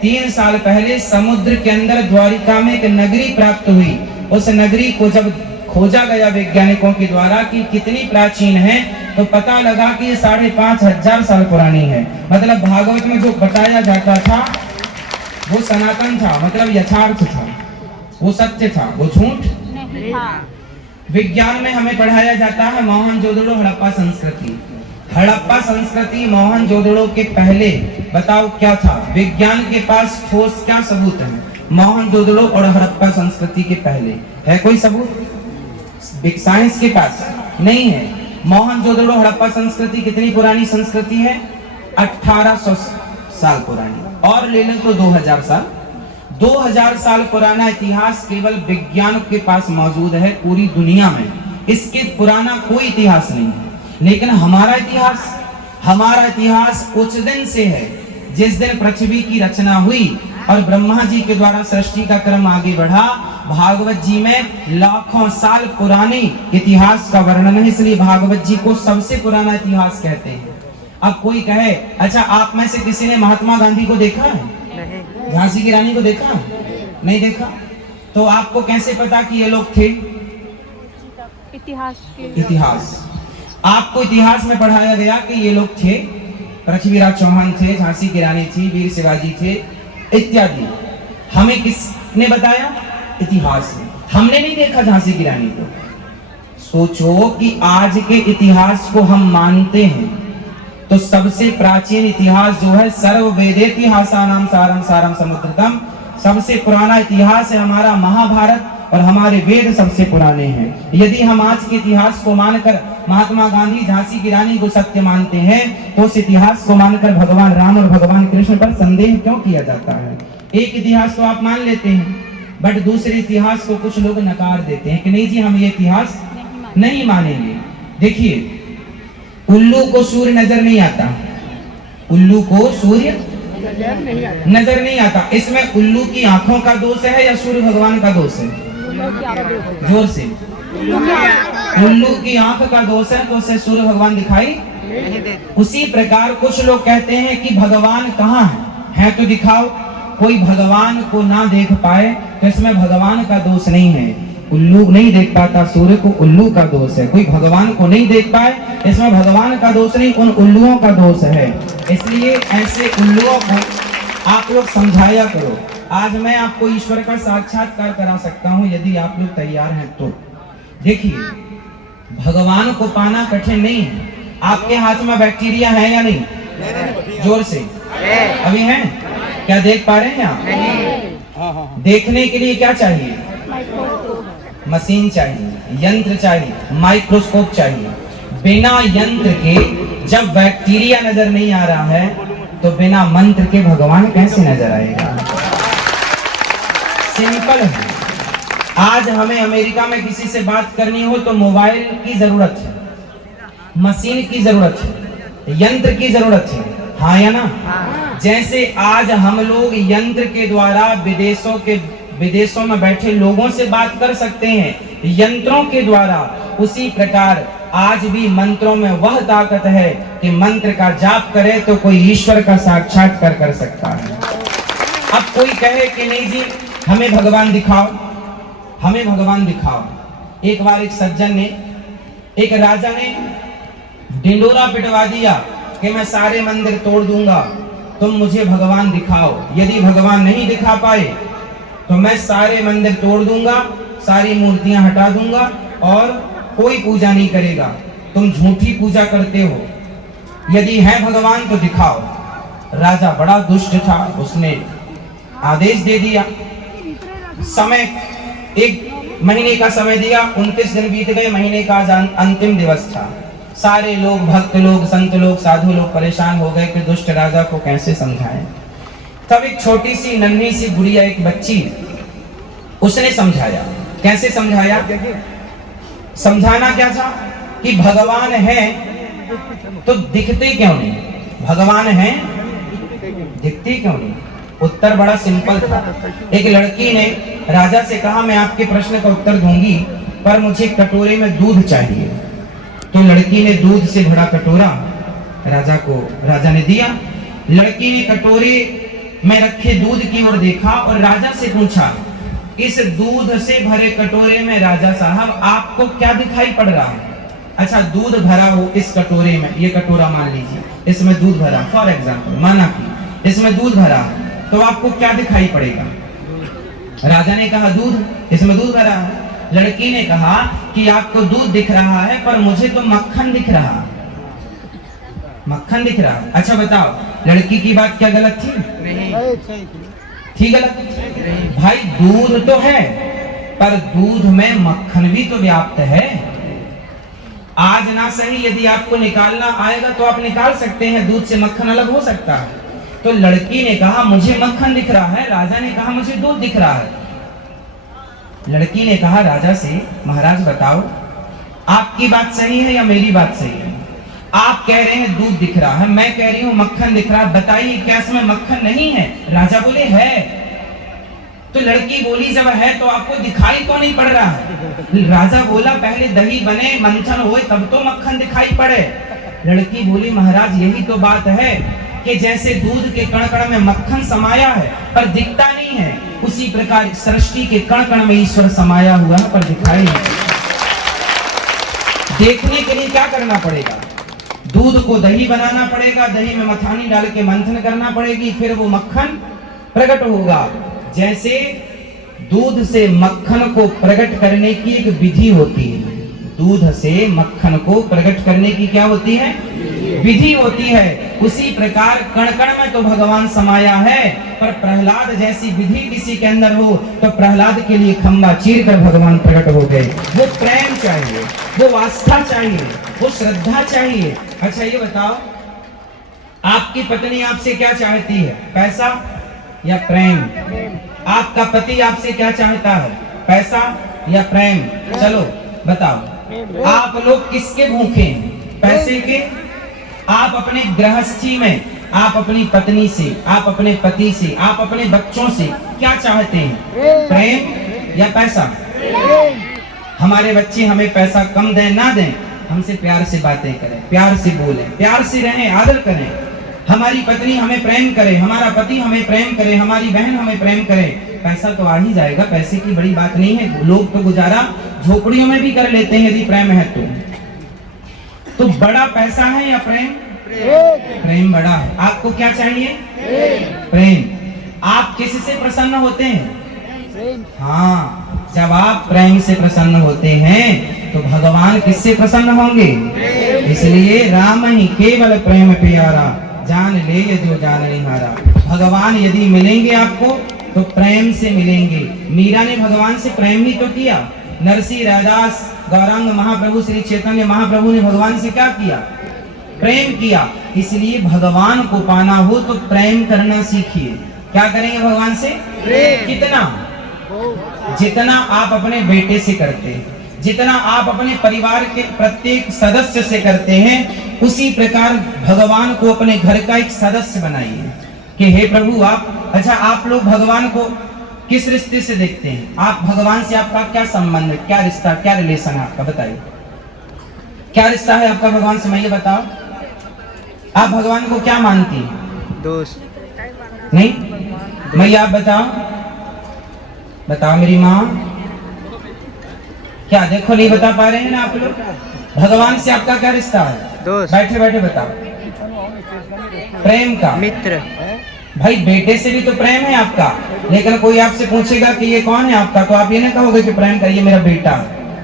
3 साल पहले समुद्र के अंदर द्वारिका में एक नगरी प्राप्त हुई। उस नगरी को जब खोजा गया वैज्ञानिकों के द्वारा कि कितनी प्राचीन है, तो पता लगा कि 5,500 साल पुरानी है। मतलब भागवत में जो बताया जाता था वो सनातन था, मतलब यथार्थ था, वो सत्य था, वो झूठ नहीं था। विज्ञान में हमें पढ़ाया जाता है मोहनजोदड़ो हड़प्पा संस्कृति। हड़प्पा संस्कृति मोहनजोदड़ो के पहले बताओ क्या था? विज्ञान के पास ठोस क्या सबूत है मोहनजोदड़ो और हड़प्पा संस्कृति के पहले? है कोई सबूत? साइंस के पास नहीं है। मोहनजोदड़ो हड़प्पा संस्कृति कितनी पुरानी संस्कृति है? 1800 साल पुरानी। और ले लें तो 2000 साल। 2000 साल पुराना इतिहास केवल विज्ञान के पास मौजूद है पूरी दुनिया में। इसके पुराना कोई इतिहास नहीं है। लेकिन हमारा इतिहास उस दिन से है जिस दिन पृथ्वी की रचना हुई और ब्रह्मा जी के द्वारा सृष्टि का क्रम आगे बढ़ा। भागवत जी में लाखों साल पुराने इतिहास का वर्णन है, इसलिए भागवत जी को सबसे पुराना इतिहास कहते हैं। अब कोई कहे अच्छा आप में से किसी ने महात्मा गांधी को देखा है? नहीं। झांसी की रानी को देखा? नहीं देखा। तो आपको कैसे पता कि ये लोग थे? इतिहास आपको इतिहास में पढ़ाया गया कि ये लोग थे। पृथ्वीराज चौहान थे, झांसी की रानी थी, वीर शिवाजी थे इत्यादि। हमें किसने बताया? इतिहास में। हमने नहीं देखा झांसी की रानी को। सोचो कि आज के इतिहास को हम मानते हैं तो सबसे प्राचीन इतिहास जो है सर्व वेदेतिहासानां सारं सारं समुद्रतम, सबसे पुराना इतिहास है हमारा महाभारत और हमारे वेद सबसे पुराने हैं। यदि हम आज के इतिहास को मानकर महात्मा गांधी झांसी की रानी को सत्य मानते हैं तो उस इतिहास को मानकर भगवान राम और भगवान कृष्ण पर संदेह क्यों किया जाता है? एक इतिहास तो आप मान लेते हैं बट दूसरे इतिहास को कुछ लोग नकार देते हैं कि नहीं जी हम ये इतिहास नहीं मानेंगे। देखिए उल्लू को सूर्य नजर नहीं आता, उल्लू को सूर्य नजर नहीं आता। इसमें उल्लू की आंखों का दोष है या सूर्य भगवान का दोष है? जोर से। उल्लू की आंख का दोष है तो उसे सूर्य भगवान दिखाई नहीं देते। उसी प्रकार कुछ लोग कहते हैं कि भगवान कहाँ है तो दिखाओ। कोई भगवान को ना देख पाए तो इसमें भगवान का दोष नहीं है। उल्लू नहीं देख पाता सूर्य को, उल्लू का दोष है। कोई भगवान को नहीं देख पाए इसमें भगवान का दोष नहीं, उन उल्लुओं का दोष है। इसलिए ऐसे उल्लुओं को आप लोग समझाया करो। आज मैं आपको ईश्वर का साक्षात्कार करा सकता हूं यदि आप लोग तैयार हैं तो। देखिए भगवान को पाना कठिन नहीं है। आपके हाथ में बैक्टीरिया है या नहीं? जोर से। अभी है? क्या देख पा रहे हैं आप? देखने के लिए क्या चाहिए? मशीन चाहिए, यंत्र चाहिए, माइक्रोस्कोप चाहिए। बिना यंत्र के जब बैक्टीरिया नजर नहीं आ रहा है तो बिना मंत्र के भगवान कैसे नजर आएगा? सिंपल है। आज हमें अमेरिका में किसी से बात करनी हो तो मोबाइल की जरूरत है, मशीन की जरूरत है, यंत्र की जरूरत है। हाँ या ना? जैसे आज हम लोग यंत्र के द्वारा विदेशों में बैठे लोगों से बात कर सकते हैं यंत्रों के द्वारा, उसी प्रकार आज भी मंत्रों में वह ताकत है कि मंत्र का जाप करे तो कोई ईश्वर का साक्षात्कार कर सकता है। अब कोई कहे कि नहीं जी हमें भगवान दिखाओ, हमें भगवान दिखाओ। एक बार एक सज्जन ने, एक राजा ने ढिंडोरा पिटवा दिया कि मैं सारे मंदिर तोड़ दूंगा, तुम मुझे भगवान दिखाओ। यदि भगवान नहीं दिखा पाए तो मैं सारे मंदिर तोड़ दूंगा, सारी मूर्तियां हटा दूंगा और कोई पूजा नहीं करेगा। तुम झूठी पूजा करते हो, यदि है भगवान तो दिखाओ। राजा बड़ा दुष्ट था, उसने आदेश दे दिया। समय 1 महीने का समय दिया, 29 दिन बीत गए, महीने का अंतिम दिवस था। सारे लोग, भक्त लोग, संत लोग, साधु लोग परेशान हो गए कि दुष्ट राजा को कैसे समझाएं। तब एक छोटी सी नन्ही सी गुड़िया, एक बच्ची, उसने समझाया। कैसे समझाया? समझाना क्या था कि भगवान है तो दिखते क्यों नहीं? भगवान हैं, दिखते क्यों नहीं? उत्तर बड़ा सिंपल था। एक लड़की ने राजा से कहा, मैं आपके प्रश्न का उत्तर दूंगी पर मुझे कटोरे में दूध चाहिए। तो लड़की ने दूध से भरा कटोरा राजा ने दिया। लड़की ने कटोरे में रखे दूध की ओर देखा और राजा से पूछा, इस दूध से भरे कटोरे में राजा साहब आपको क्या दिखाई पड़ रहा है? अच्छा, दूध भरा हो इस कटोरे में, ये कटोरा मान लीजिए, इसमें दूध भरा, फॉर एग्जाम्पल माना कि इसमें दूध भरा, तो आपको क्या दिखाई पड़ेगा? राजा ने कहा दूध, इसमें दूध भरा है। लड़की ने कहा कि आपको दूध दिख रहा है पर मुझे तो मक्खन दिख रहा है, मक्खन दिख रहा है। अच्छा बताओ, लड़की की बात क्या गलत थी? नहीं थी, गलत भाई। दूध तो है पर दूध में मक्खन भी तो व्याप्त है। आज ना सही यदि आपको निकालना आएगा तो आप निकाल सकते हैं, दूध से मक्खन अलग हो सकता है। तो लड़की ने कहा मुझे मक्खन दिख रहा है, राजा ने कहा मुझे दूध दिख रहा है। लड़की ने कहा राजा से, महाराज बताओ आपकी बात सही है या मेरी बात सही है? आप कह रहे हैं दूध दिख रहा है, मैं कह रही हूं मक्खन दिख रहा है, बताइए क्या इसमें मक्खन नहीं है? राजा बोले है। तो लड़की बोली जब है तो आपको दिखाई तो नहीं पड़ रहा है? राजा बोला पहले दही बने, मंथन होए तब तो मक्खन दिखाई पड़े। लड़की बोली महाराज यही तो बात है कि जैसे दूध के कण कण में मक्खन समाया है पर दिखता नहीं है, उसी प्रकार सृष्टि के कण कण में ईश्वर समाया हुआ है पर दिखाई नहीं। देखने के लिए क्या करना पड़ेगा? दूध को दही बनाना पड़ेगा, दही में मथानी डाल के मंथन करना पड़ेगी, फिर वो मक्खन प्रकट होगा। जैसे दूध से मक्खन को प्रकट करने की एक विधि होती है, दूध से मक्खन को प्रकट करने की क्या होती है? विधि होती है। उसी प्रकार कण कण में तो भगवान समाया है, पर प्रहलाद जैसी विधि किसी के अंदर हो तो प्रहलाद के लिए खंबा चीर कर भगवान प्रकट हो गए। वो प्रेम चाहिए, वो आस्था चाहिए, वो श्रद्धा चाहिए। अच्छा ये बताओ, आपकी पत्नी आपसे क्या चाहती है? पैसा या प्रेम? आपका पति आपसे क्या चाहता है? पैसा या प्रेम? चलो बताओ, आप लोग किसके भूखे हैं? पैसे के? आप अपने गृहस्थी में, आप अपनी पत्नी से, आप अपने पति से, आप अपने बच्चों से क्या चाहते हैं? प्रेम या पैसा? हमारे बच्चे हमें पैसा कम दें ना दें, हमसे प्यार से बातें करें, प्यार से बोलें, प्यार से रहें, आदर करें। हमारी पत्नी हमें प्रेम करे, हमारा पति हमें प्रेम करे, हमारी बहन हमें प्रेम करे। पैसा तो आ ही जाएगा, पैसे की बड़ी बात नहीं है। लोग तो गुजारा झोपड़ियों में भी कर लेते हैं यदि प्रेम है तो बड़ा पैसा है या प्रेम? प्रेम बड़ा है। आपको क्या चाहिए? प्रेम। आप किससे प्रसन्न होते हैं? हाँ, जब आप प्रेम से प्रसन्न होते हैं तो भगवान किससे प्रसन्न होंगे? इसलिए राम ही केवल प्रेम प्यारा, जान ले जो जान नहीं हारा। भगवान यदि मिलेंगे आपको तो प्रेम से मिलेंगे। मीरा ने भगवान से प्रेम ही तो किया। नरसी रादास गौरांग महाप्रभु श्री चैतन्य महाप्रभु ने भगवान से क्या किया? प्रेम किया। इसलिए भगवान को पाना हो तो प्रेम करना सीखिए। क्या करेंगे भगवान से? कितना? जितना आप अपने बेटे से करते हैं, जितना आप अपने परिवार के प्रत्येक सदस्य से करते हैं, उसी प्रकार भगवान को अपने घर का एक सदस्य बनाइए कि हे प्रभु आप, अच्छा आप लोग भगवान को किस रिश्ते से देखते हैं? आप भगवान से आपका क्या संबंध है, क्या रिश्ता, क्या रिलेशन है आपका? बताइए क्या रिश्ता है आपका भगवान से? मैं ये बताओ, आप भगवान को क्या मानती हैं? दोस्त नहीं, मैं आप बताओ, बताओ मेरी माँ। क्या देखो नहीं बता पा रहे हैं ना आप लोग? भगवान से आपका क्या रिश्ता है? दोस्त। बैठे बैठे बताओ। प्रेम का? मित्र। भाई बेटे से भी तो प्रेम है आपका, लेकिन कोई आपसे पूछेगा कि ये कौन है आपका, तो आप ये ना कहोगे कि प्रेम करिए मेरा बेटा,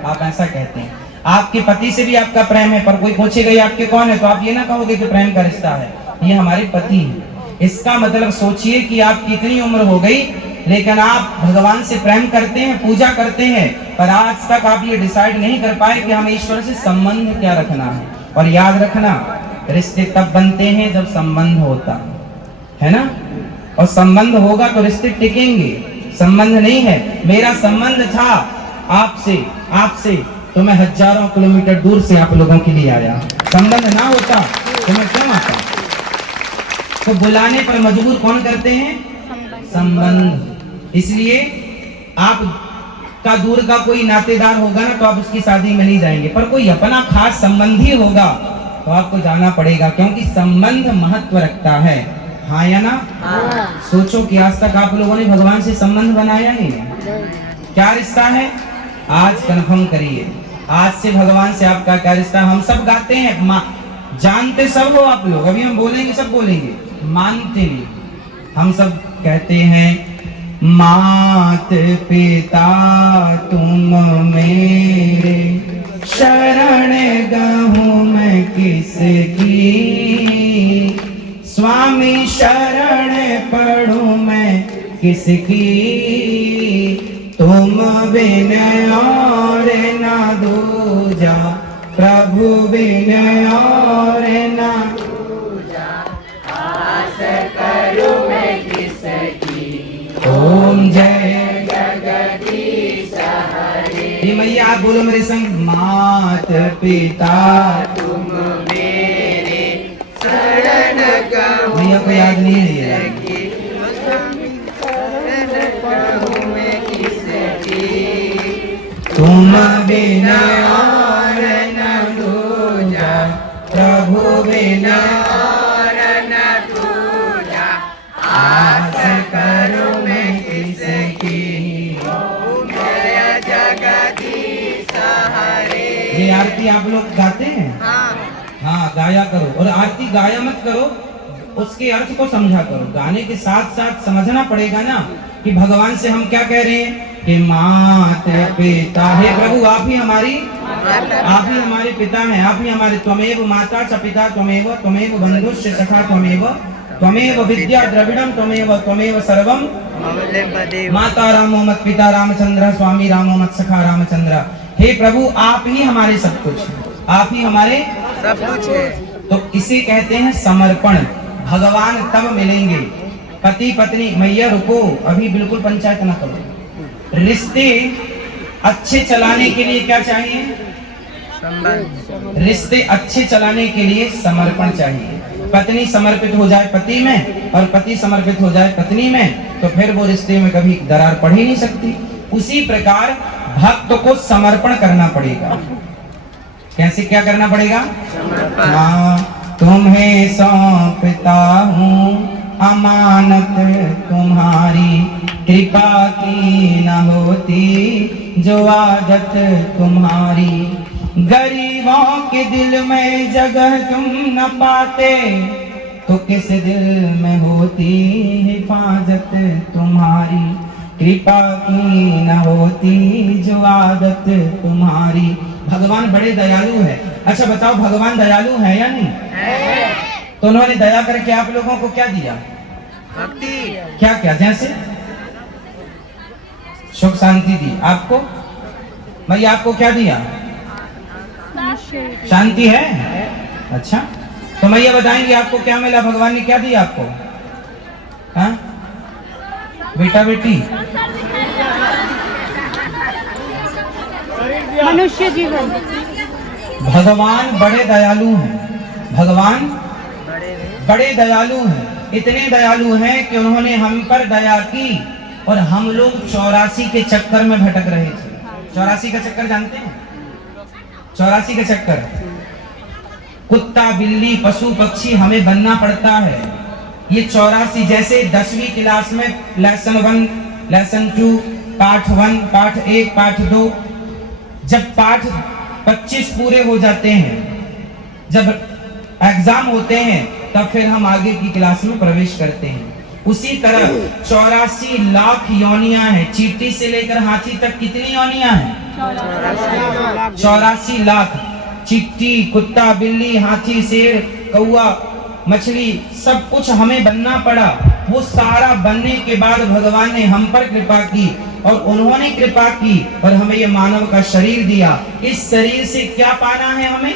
आप ऐसा कहते हैं। आपके पति से भी आपका प्रेम है, पर कोई पूछेगा ये आपके कौन है, तो आप ये ना कहोगे कि प्रेम का रिश्ता है, ये हमारे पति है। इसका मतलब सोचिए कि आपकी इतनी उम्र हो गई लेकिन आप भगवान से प्रेम करते हैं, पूजा करते हैं, पर आज तक आप ये डिसाइड नहीं कर पाए कि हमें ईश्वर से संबंध क्या रखना है। और याद रखना, रिश्ते तब बनते हैं जब संबंध होता है ना, और संबंध होगा तो रिश्ते टिकेंगे। संबंध नहीं है, मेरा संबंध था आपसे तो मैं हजारों किलोमीटर दूर से आप लोगों के लिए आया। संबंध ना होता तो मैं क्यों आता? तो बुलाने पर मजबूर कौन करते हैं? संबंध। इसलिए आप का दूर का कोई नातेदार होगा ना तो आप उसकी शादी में नहीं जाएंगे, पर कोई अपना खास संबंधी होगा तो आपको जाना पड़ेगा, क्योंकि संबंध महत्व रखता है। हाँ या ना? सोचो कि आज तक आप लोगों ने भगवान से संबंध बनाया ही नहीं। क्या रिश्ता है? आज कंफर्म करिए, आज से भगवान से आपका क्या रिश्ता? हम सब गाते हैं, जानते सब हो आप लोग, अभी हम बोलेंगे सब बोलेंगे, मानते नहीं। हम सब कहते हैं मात पिता तुम मेरे, शरण गहूँ मैं किसकी, स्वामी शरण पढ़ूं मैं किसकी, तुम बिन और ना दूजा, प्रभु बिन और ना दूजा, आस करूं मैं किसकी, ओम जय जगदीश हरे। ये मैया आप बोलो मेरे संग, मात पिता तुम मेरे, शरण गहूँ मैया को याद नहीं है तुम बिना और न दूजा, प्रभु बिना और न दूजा, आस करूं मैं किसकी, ओम जय जगदीश हरे। ये आरती आप लोग गाते हैं? हाँ गाया करो, और आरती गाया मत करो, उसके अर्थ को समझा करो। गाने के साथ साथ समझना पड़ेगा ना कि भगवान से हम क्या कह रहे हैं कि मात पिता, हे प्रभु आप ही हमारे पिता हैं, आप ही हमारे, त्वमेव माता च पिता त्वमेव, त्वमेव बंधुश्च सखा त्वमेव, त्वमेव विद्या द्रविड़म त्वमेव, त्वमेव सर्वम, माता रामो मत पिता रामचंद्र, स्वामी रामो मत सखा रामचंद्र। हे प्रभु आप ही हमारे सब कुछ, आप ही हमारे सब कुछ है। तो इसे कहते हैं समर्पण। भगवान तब मिलेंगे, पति पत्नी। मैया रुको, अभी बिल्कुल पंचायत ना करो। रिश्ते अच्छे चलाने के लिए क्या चाहिए? रिश्ते अच्छे चलाने के लिए समर्पण चाहिए। पत्नी समर्पित हो जाए पति में और पति समर्पित हो जाए पत्नी में, तो फिर वो रिश्ते में कभी दरार पड़ ही नहीं सकती। उसी प्रकार भक्त को समर्पण करना पड़ेगा। कैसे क्या करना पड़ेगा? हाँ, तुम्हें सौंपता हूँ अमानत तुम्हारी, कृपा की न होती जो आदत तुम्हारी। गरीबों के दिल में जगह तुम न पाते, तो किस दिल में होती हिफाजत तुम्हारी। कृपा की न होती जो आदत तुम्हारी। भगवान बड़े दयालु है। अच्छा बताओ, भगवान दयालु है या नहीं है? तो उन्होंने दया करके आप लोगों को क्या दिया? भक्ति। क्या क्या? जैसे सुख शांति दी आपको। मैं आपको क्या दिया? शांति है। अच्छा, तो मैं ये बताएंगे आपको क्या मिला? भगवान ने क्या दिया आपको? हाँ बेटा बेटी, मनुष्य जीवन। भगवान बड़े दयालु हैं। भगवान बड़े दयालु हैं। इतने दयालु हैं कि उन्होंने हम पर दया की और हम लोग 84 के चक्कर में भटक रहे थे। 84 का चक्कर जानते हैं? 84 का चक्कर, कुत्ता बिल्ली पशु पक्षी हमें बनना पड़ता है। ये 84 जैसे 10वीं क्लास में लेसन 1, लेसन 2, पाठ 1, पाठ 1, पाठ 2, जब पाठ 25 पूरे हो जाते हैं, जब एग्जाम होते हैं, तब फिर हम आगे की क्लास में प्रवेश करते हैं। उसी तरह 84 लाख योनियां हैं। चींटी से लेकर हाथी तक कितनी योनियां हैं? 84 लाख। चींटी, कुत्ता, बिल्ली, हाथी, शेर, कौआ, मछली, सब कुछ हमें बनना पड़ा। वो सारा बनने के बाद भगवान ने हम पर कृपा की और उन्होंने कृपा की और हमें ये मानव का शरीर दिया। इस शरीर से क्या पाना है हमें?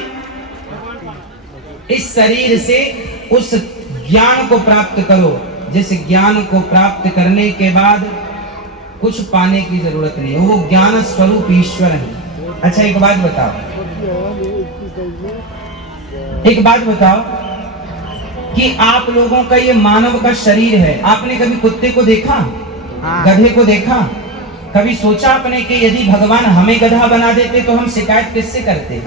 इस शरीर से उस ज्ञान को प्राप्त करो, जिस ज्ञान को प्राप्त करने के बाद कुछ पाने की जरूरत नहीं है। वो ज्ञान स्वरूप ईश्वर है। अच्छा एक बात बताओ, एक बात बताओ कि आप लोगों का ये मानव का शरीर है, आपने कभी कुत्ते को देखा, गधे को देखा? कभी सोचा आपने कि यदि भगवान हमें गधा बना देते तो हम शिकायत किससे करते,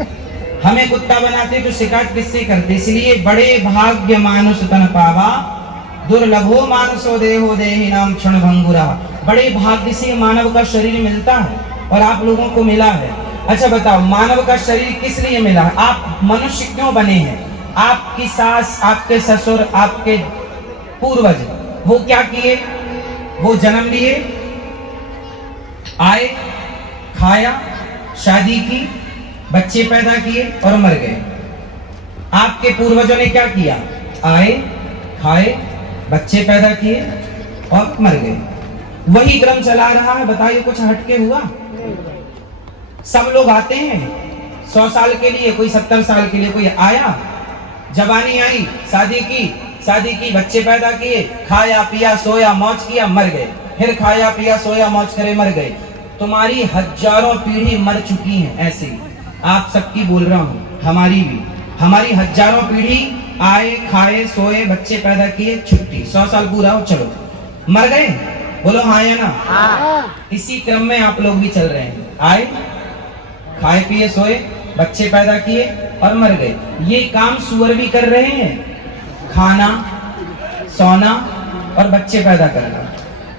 हमें कुत्ता बनाते तो शिकायत किससे करते? इसलिए बड़े भाग्य मानुष तन पावा, दुर्लभो मानुषो देहो देहि नाम क्षण भंगुरा। बड़े भाग्य से मानव का शरीर मिलता है और आप लोगों को मिला है। अच्छा बताओ, मानव का शरीर किस लिए मिला है? आप मनुष्य क्यों बने हैं? आपकी सास, आपके ससुर, आपके पूर्वज वो क्या किए? वो जन्म लिए, आए, खाया, शादी की, बच्चे पैदा किए और मर गए। आपके पूर्वजों ने क्या किया? आए, खाए, बच्चे पैदा किए और मर गए। वही क्रम चला रहा है। बताइए कुछ हटके हुआ? सब लोग आते हैं 100 साल के लिए, कोई 70 साल के लिए, कोई आया, जवानी आई, शादी की, बच्चे पैदा किए, खाया पिया सोया मौज किया, मर गए, फिर खाया पिया सोया मौज करे, मर गए। तुम्हारी हजारों पीढ़ी मर चुकी हैं। ऐसे ही आप सबकी बोल रहा हूं, हमारी भी, हमारी हजारों पीढ़ी आए, खाए, सोए, बच्चे पैदा किए, छुट्टी, 100 साल पूरा हो, चलो मर गए। बोलो हाँ या ना? हाँ। इसी क्रम में आप लोग भी चल रहे हैं। आए, खाए पिए सोए, बच्चे पैदा किए और मर गए। ये काम सुअर भी कर रहे हैं, खाना, सोना और बच्चे पैदा करना।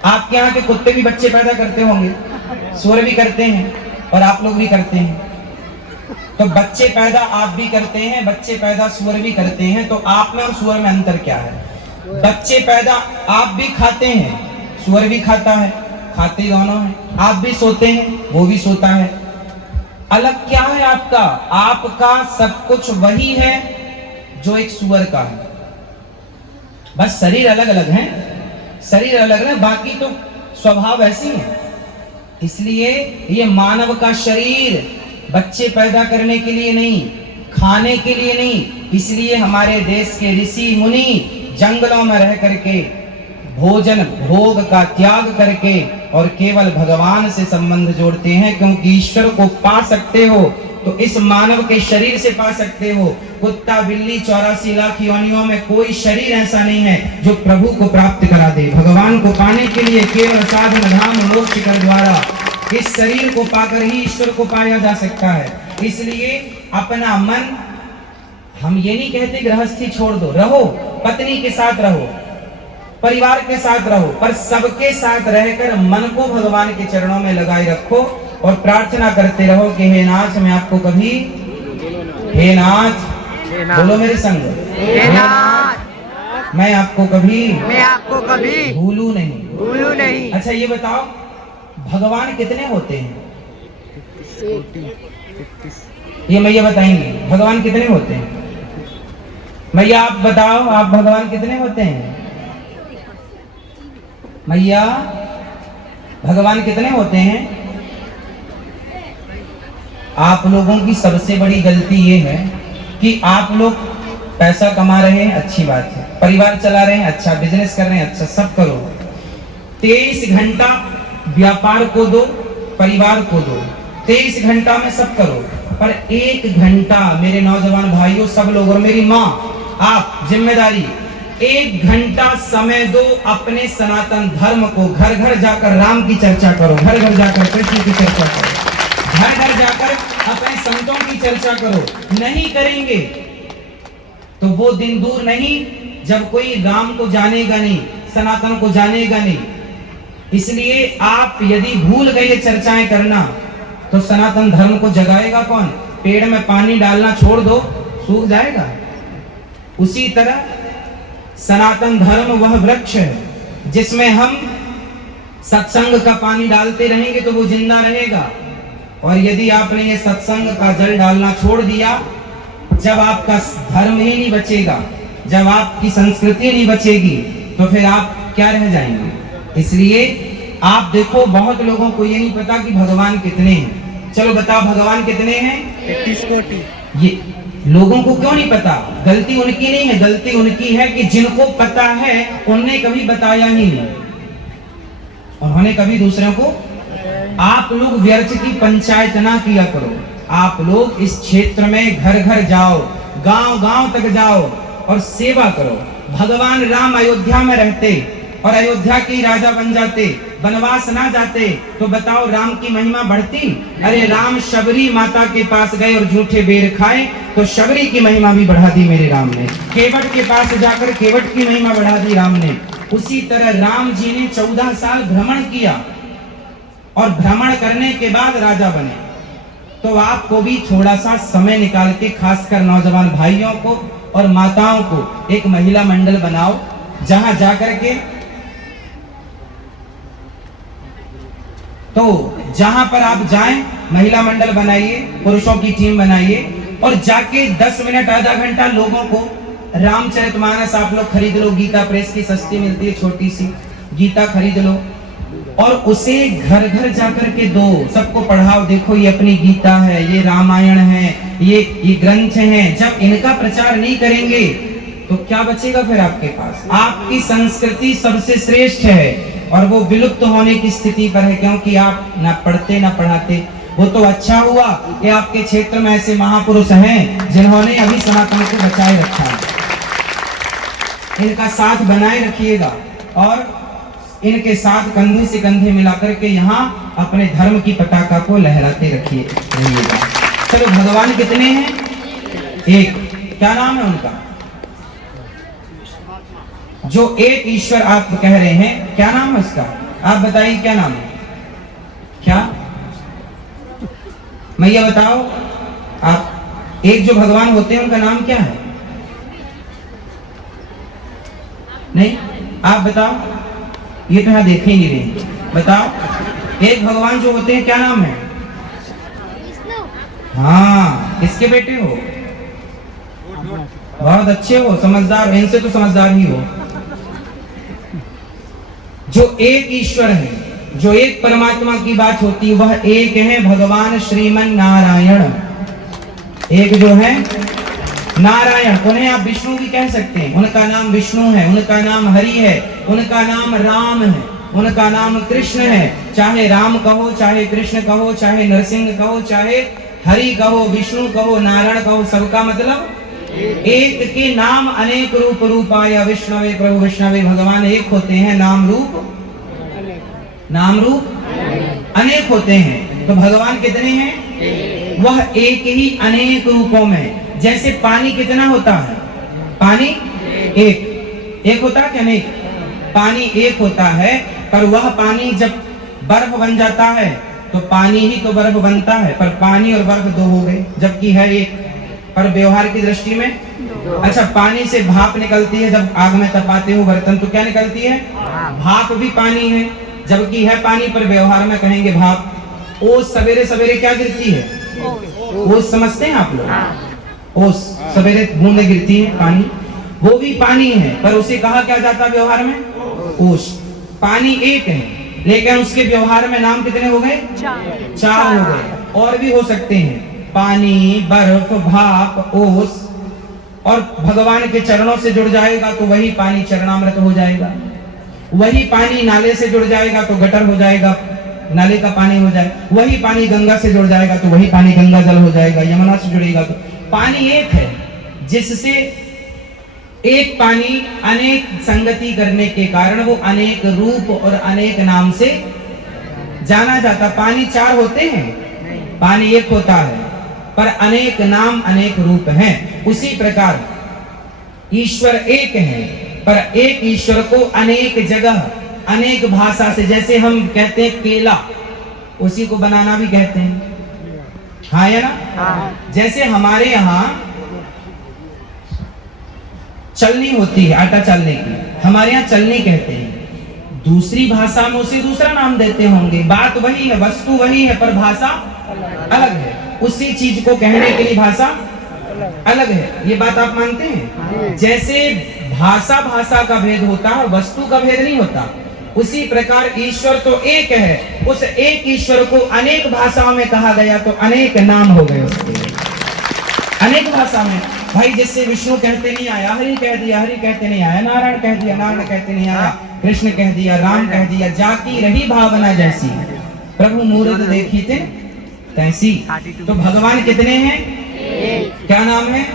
आपके यहाँ के कुत्ते भी बच्चे पैदा करते होंगे, सुअर भी करते हैं और आप लोग भी करते हैं। तो बच्चे पैदा आप भी करते हैं, बच्चे पैदा सुअर भी करते हैं। तो आप में और सुअर में अंतर क्या है? बच्चे पैदा आप भी खाते हैं, सुअर भी खाता है, खाते दोनों हैं। आप भी सोते हैं, वो भी सोता है। अलग क्या है आपका? आपका सब कुछ वही है जो एक सुअर का है, बस शरीर अलग अलग है, शरीर अलग है, बाकी तो स्वभाव ऐसी है। इसलिए ये मानव का शरीर बच्चे पैदा करने के लिए नहीं, खाने के लिए नहीं। इसलिए हमारे देश के ऋषि मुनि जंगलों में रह करके भोजन भोग का त्याग करके और केवल भगवान से संबंध जोड़ते हैं, क्योंकि ईश्वर को पा सकते हो तो इस मानव के शरीर से पा सकते हो। कुत्ता बिल्ली 84 लाख योनियों में कोई शरीर ऐसा नहीं है जो प्रभु को प्राप्त करा दे। भगवान को पाने के लिए केवल साधन धाम मोक्ष कर द्वारा इस शरीर को पाकर ही ईश्वर को पाया जा सकता है। इसलिए अपना मन, हम ये नहीं कहते गृहस्थी छोड़ दो, रहो, पत्नी के साथ रहो, परिवार के साथ रहो, पर सबके साथ रहकर मन को भगवान के चरणों में लगाए रखो और प्रार्थना करते रहो कि हे नाथ, मैं आपको कभी, हे नाथ, बोलो मेरे संग, हे नाथ, मैं आपको कभी भूलू नहीं। अच्छा ये बताओ, भगवान कितने होते हैं? ये मैया बताएंगे भगवान कितने होते हैं? मैया आप बताओ, आप भगवान कितने होते हैं? मैया भगवान कितने होते हैं? आप लोगों की सबसे बड़ी गलती ये है कि आप लोग पैसा कमा रहे हैं, अच्छी बात है, परिवार चला रहे हैं, अच्छा, बिजनेस कर रहे हैं, अच्छा, सब करो। 23 घंटा व्यापार को दो, परिवार को दो, 23 घंटा में सब करो, पर 1 घंटा मेरे नौजवान भाइयों, सब लोग और मेरी माँ, आप जिम्मेदारी, 1 घंटा समय दो अपने सनातन धर्म को। घर घर जाकर राम की चर्चा करो, घर घर जाकर कृष्ण की चर्चा करो, घर घर जाकर अपने संतों की चर्चा करो। नहीं करेंगे तो वो दिन दूर नहीं जब कोई राम को जानेगा नहीं, सनातन को जानेगा नहीं। इसलिए आप यदि भूल गए चर्चाएं करना तो सनातन धर्म को जगाएगा कौन? पेड़ में पानी डालना छोड़ दो, सूख जाएगा। उसी तरह सनातन धर्म वह वृक्ष है जिसमें हम सत्संग का पानी डालते रहेंगे तो वो जिंदा रहेगा। और यदि आपने ये सत्संग का जल डालना छोड़ दिया, जब आपका धर्म ही नहीं बचेगा, जब आपकी संस्कृति नहीं बचेगी, तो फिर आप क्या रह जाएंगे। इसलिए आप देखो, बहुत लोगों को ये नहीं पता कि भगवान कितने हैं। चलो बताओ, भगवान कितने हैं? 33 कोटि। ये लोगों को क्यों नहीं पता? गलती उनकी नहीं है, गलती उनकी है कि जिनको पता है उनने कभी बताया ही नहीं, उन्होंने कभी दूसरों को। आप लोग व्यर्थ की पंचायत ना किया करो, आप लोग इस क्षेत्र में घर घर जाओ, गांव-गांव तक जाओ और सेवा करो। भगवान राम अयोध्या में रहते और अयोध्या के राजा बन जाते, वनवास ना जाते, तो बताओ राम की महिमा बढ़ती? अरे राम शबरी माता के पास गए और झूठे बेर खाए, तो शबरी की महिमा भी बढ़ा दी मेरे राम ने। केवट के पास जाकर केवट की महिमा बढ़ा दी राम ने। उसी तरह राम जी ने 14 साल भ्रमण किया और भ्रमण करने के बाद राजा बने। तो आपको भी थोड़ा सा समय निकाल के, खासकर नौजवान भाइयों को और माताओं को, एक महिला मंडल बनाओ, जहां जाकर के, तो जहां पर आप जाएं महिला मंडल बनाइए, पुरुषों की टीम बनाइए और जाके 10 मिनट आधा घंटा लोगों को रामचरितमानस आप लोग खरीद लो। गीता प्रेस की सस्ती मिलती है, छोटी सी गीता खरीद लो और उसे घर घर जाकर के दो, सबको पढ़ाओ। देखो ये अपनी गीता है, ये रामायण है, ये ग्रंथ हैं। जब इनका प्रचार नहीं करेंगे तो क्या बचेगा फिर आपके पास? आपकी संस्कृति सबसे श्रेष्ठ है और वो विलुप्त होने की स्थिति पर है, क्योंकि आप ना पढ़ते ना पढ़ाते। वो तो अच्छा हुआ कि आपके क्षेत्र में ऐसे महापुरुष हैं जिन्होंने अभी सनातन को बचाए रखा है। इनका साथ बनाए रखिएगा और इनके साथ कंधे से कंधे मिलाकर के यहाँ अपने धर्म की पताका को लहराते रहिएगा। चलो, भगवान कितने हैं? एक। क्या नाम है उनका? जो एक ईश्वर आप कह रहे हैं, क्या नाम है उसका? आप बताइए क्या नाम है? क्या मैया बताओ आप। एक जो भगवान होते हैं उनका नाम क्या है? नहीं, आप बताओ। ये तो यहाँ देखे ही नहीं रहे। बताओ, एक भगवान जो होते हैं क्या नाम है? हाँ, किसके बेटे हो? बहुत अच्छे हो, समझदार। इनसे तो समझदार ही हो। जो एक ईश्वर है, जो एक परमात्मा की बात होती है, वह एक है भगवान श्रीमन नारायण। एक जो है नारायण, उन्हें आप विष्णु भी कह सकते हैं। उनका नाम विष्णु है, उनका नाम हरि है, उनका नाम राम है, उनका नाम कृष्ण है। चाहे राम कहो, चाहे कृष्ण कहो, चाहे नरसिंह कहो, चाहे हरि कहो, विष्णु कहो, नारायण कहो, सबका मतलब एक के नाम अनेक रूप रूपाय विष्णवे प्रभु विष्णवे। भगवान एक होते हैं, नाम रूप अनेक होते हैं। तो भगवान कितने हैं? वह एक ही अनेक रूपों में। जैसे पानी कितना होता है? पानी एक होता है क्या? नहीं, पानी एक होता है, पर वह पानी जब बर्फ बन जाता है तो पानी ही तो बर्फ बनता है, पर पानी और बर्फ दो हो गए, जबकि है एक। पर व्यवहार की दृष्टि में, अच्छा, पानी से भाप निकलती है। जब आग में तपाते हो बर्तन तो क्या निकलती है? भाप भी पानी है, जबकि है पानी, पर व्यवहार में कहेंगे भाप। ओस सवेरे सवेरे क्या गिरती है? ओस समझते हैं आप लोग? ओस सवेरे बूंदे गिरती है पानी, वो भी पानी है, पर उसे कहा क्या जाता है व्यवहार में? ओस। पानी एक है, लेकिन उसके व्यवहार में नाम कितने हो गए? 4 हो गए। और भी हो सकते हैं, पानी, बर्फ, भाप, ओस। और भगवान के चरणों से जुड़ जाएगा तो वही पानी चरणामृत हो जाएगा। वही पानी नाले से जुड़ जाएगा तो गटर हो जाएगा, नाले का पानी हो जाएगा। वही पानी गंगा से जुड़ जाएगा तो वही पानी गंगा जल हो जाएगा। यमुना से जुड़ेगा तो पानी एक है, जिससे एक पानी अनेक संगति करने के कारण वो अनेक रूप और अनेक नाम से जाना जाता। पानी 4 होते हैं, पानी एक होता है, पर अनेक नाम अनेक रूप हैं। उसी प्रकार ईश्वर एक है, पर एक ईश्वर को अनेक जगह अनेक भाषा से, जैसे हम कहते हैं केला, उसी को बनाना भी कहते हैं। हाँ या ना? जैसे हमारे यहाँ चलनी होती है, आटा चालने की, हमारे यहाँ चलनी कहते हैं। दूसरी भाषा में उसे दूसरा नाम देते होंगे। बात वही है, वस्तु वही है, पर भाषा अलग है। उसी चीज को कहने के लिए भाषा अलग है। ये बात आप मानते हैं? जैसे भाषा का भेद होता है, वस्तु का भेद नहीं होता। उसी प्रकार ईश्वर तो एक है, उस एक ईश्वर को अनेक भाषाओं में कहा गया तो अनेक नाम हो गए उसके, अनेक भाषा में। भाई जिससे विष्णु कहते नहीं आया, हरि कह दिया, हरि कहते नहीं आया, नारायण कह दिया, नारायण कहते नहीं आया, कृष्ण कह दिया, राम कह दिया। जाकी रही भावना जैसी, प्रभु मूरत देखी थे तैसी। तो भगवान कितने हैं? क्या नाम है?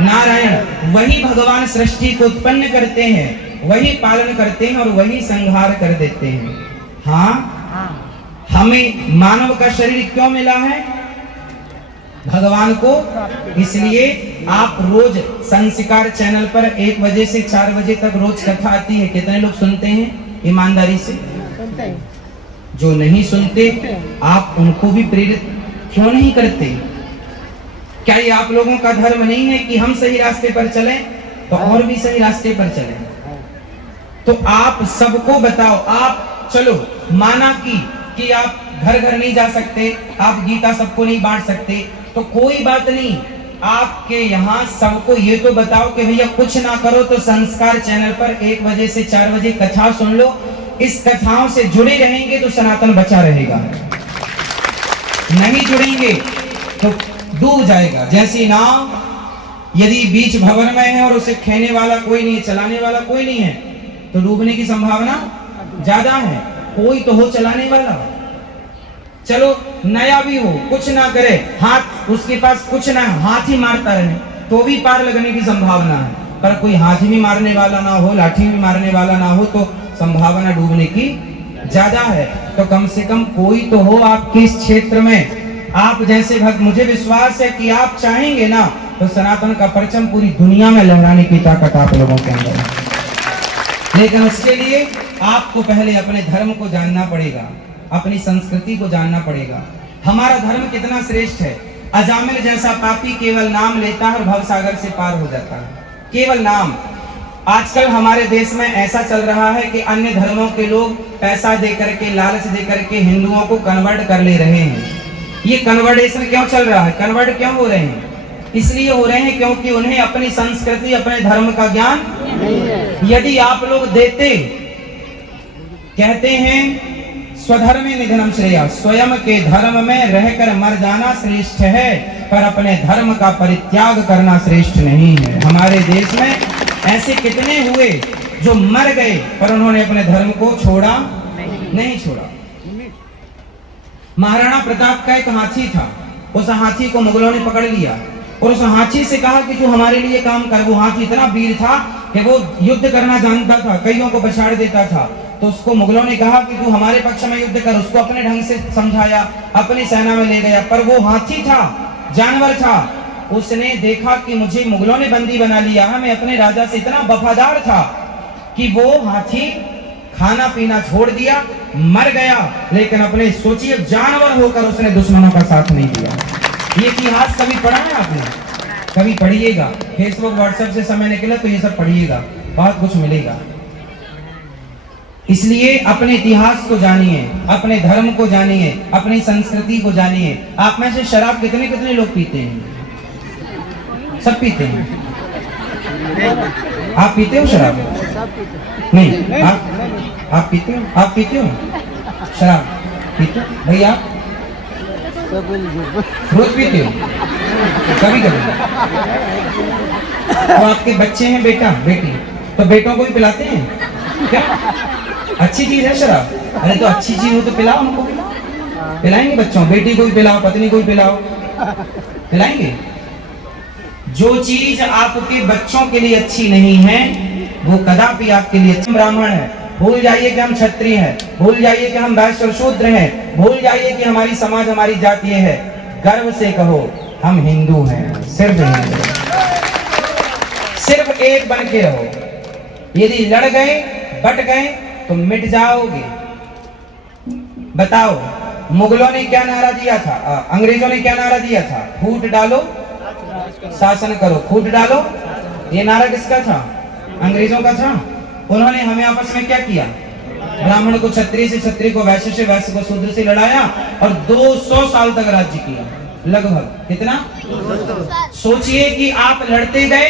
नारायण। वही भगवान सृष्टि को उत्पन्न करते हैं, वही पालन करते हैं और वही संहार कर देते हैं। हाँ, हमें मानव का शरीर क्यों मिला है? भगवान को। इसलिए आप रोज संस्कार चैनल पर 1 बजे से 4 बजे तक रोज कथा आती है। कितने लोग सुनते हैं ईमानदारी से? जो नहीं सुनते आप उनको भी प्रेरित क्यों नहीं करते? क्या ये आप लोगों का धर्म नहीं है कि हम सही रास्ते पर चलें तो और भी सही रास्ते पर चलें? तो आप सबको बताओ, आप चलो, माना कि आप घर घर नहीं जा सकते, आप गीता सबको नहीं बांट सकते, तो कोई बात नहीं, आपके यहाँ सबको ये तो बताओ कि भैया कुछ ना करो तो संस्कार चैनल पर 1 बजे से 4 बजे कथा सुन लो। इस कथाओं से जुड़े रहेंगे तो सनातन बचा रहेगा, नहीं जुड़ेंगे तो डूब जाएगा। जैसी नाव यदि बीच भंवर में है और उसे खेने वाला कोई नहीं, चलाने वाला कोई नहीं है, तो डूबने की संभावना ज्यादा है। कोई तो हो चलाने वाला। चलो नया भी हो, कुछ ना करे, हाथ उसके पास कुछ ना, हाथ ही मारता रहे तो भी पार लगने की संभावना है। पर कोई हाथ भी मारने वाला ना हो, लाठी भी मारने वाला ना हो, तो संभावना डूबने की ज्यादा है। तो कम से कम कोई तो हो आपके इस क्षेत्र में। आप जैसे भक्त, मुझे विश्वास है कि आप चाहेंगे ना तो सनातन का परचम पूरी दुनिया में लहराने की ताकत आप लोगों के अंदर है। लेकिन उसके लिए आपको पहले अपने धर्म को जानना पड़ेगा, अपनी संस्कृति को जानना पड़ेगा। हमारा धर्म कितना श्रेष्ठ है। अजामिल जैसा पापी केवल नाम लेता है और भवसागर से पार हो जाता है। केवल नाम। आजकल हमारे देश में ऐसा चल रहा है कि अन्य धर्मों के लोग पैसा दे करके, लालच दे करके हिंदुओं को कन्वर्ट कर ले रहे हैं। ये कन्वर्टेशन क्यों चल रहा है? कन्वर्ट क्यों हो रहे हैं? इसलिए हो रहे हैं क्योंकि उन्हें अपनी संस्कृति, अपने धर्म का ज्ञान नहीं है। यदि आप लोग देते, कहते हैं स्वधर्मे निधनम श्रेया, स्वयं के धर्म में रहकर मर जाना श्रेष्ठ है, पर अपने धर्म का परित्याग करना श्रेष्ठ नहीं है। हमारे देश में ऐसे कितने हुए जो मर गए पर उन्होंने अपने धर्म को छोड़ा नहीं छोड़ा। महाराणा प्रताप का एक हाथी था, उस हाथी को मुगलों ने पकड़ लिया और उस हाथी से कहा कि तू हमारे लिए काम कर। वो हाथी इतना वीर था कि वो युद्ध करना जानता था, कईयों को पछाड़ देता था। तो उसको मुगलों ने कहा कि तू हमारे पक्ष में युद्ध कर। उसको अपने ढंग से समझाया, अपनी सेना में ले गया। पर वो हाथी था, जानवर था, उसने देखा कि मुझे मुगलों ने बंदी बना लिया है, मैं अपने राजा से इतना वफादार था कि वो हाथी खाना पीना छोड़ दिया, मर गया। लेकिन अपने सोचिए, जानवर होकर उसने दुश्मनों का साथ नहीं दिया। ये इतिहास कभी पढ़ा है आपने? कभी पढ़िएगा। फेसबुक व्हाट्सएप से समय निकला तो ये सब पढ़िएगा, बहुत कुछ मिलेगा। इसलिए अपने इतिहास को जानिए, अपने धर्म को जानिए, अपनी संस्कृति को जानिए। आप में से शराब कितने कितने लोग पीते हैं? सब पीते हैं। आप पीते हो शराब? नहीं। आप पीते हो? आप पीते हो शराब? पीते हो भैया? रोज पीते हो? कभी कभी? तो आपके बच्चे हैं, बेटा बेटी, तो बेटों को भी पिलाते हैं क्या? अच्छी चीज है शराब। अरे तो अच्छी चीज हो तो पिलाओ उनको, पिलाएंगे बच्चों, बेटी को भी पिलाओ, पत्नी को भी पिलाओ, पिलाएंगे। जो चीज आपके बच्चों के लिए अच्छी नहीं है वो कदापि आपके लिए अच्छी। ब्राह्मण है, भूल जाइए कि हम क्षत्रिय हैं, भूल जाइए कि हम वैश्य और शूद्र हैं, भूल जाइए कि हमारी समाज, हमारी जाति ये है। गर्व से कहो हम हिंदू हैं, सिर्फ हिंदू। सिर्फ एक बन के रहो। यदि लड़ गए, बट गए तो मिट जाओगे। बताओ, मुगलों ने क्या नारा दिया था? अंग्रेजों ने क्या नारा दिया था? फूट डालो शासन करो, फूट डालो। ये नारा किसका था? अंग्रेजों का था। उन्होंने हमें आपस में क्या किया? ब्राह्मण को क्षत्रिय से, क्षत्रिय को वैश्य से, वैश्य को शूद्र से लड़ाया और 200 साल तक राज्य किया। लगभग कितना? सोचिए कि आप लड़ते गए,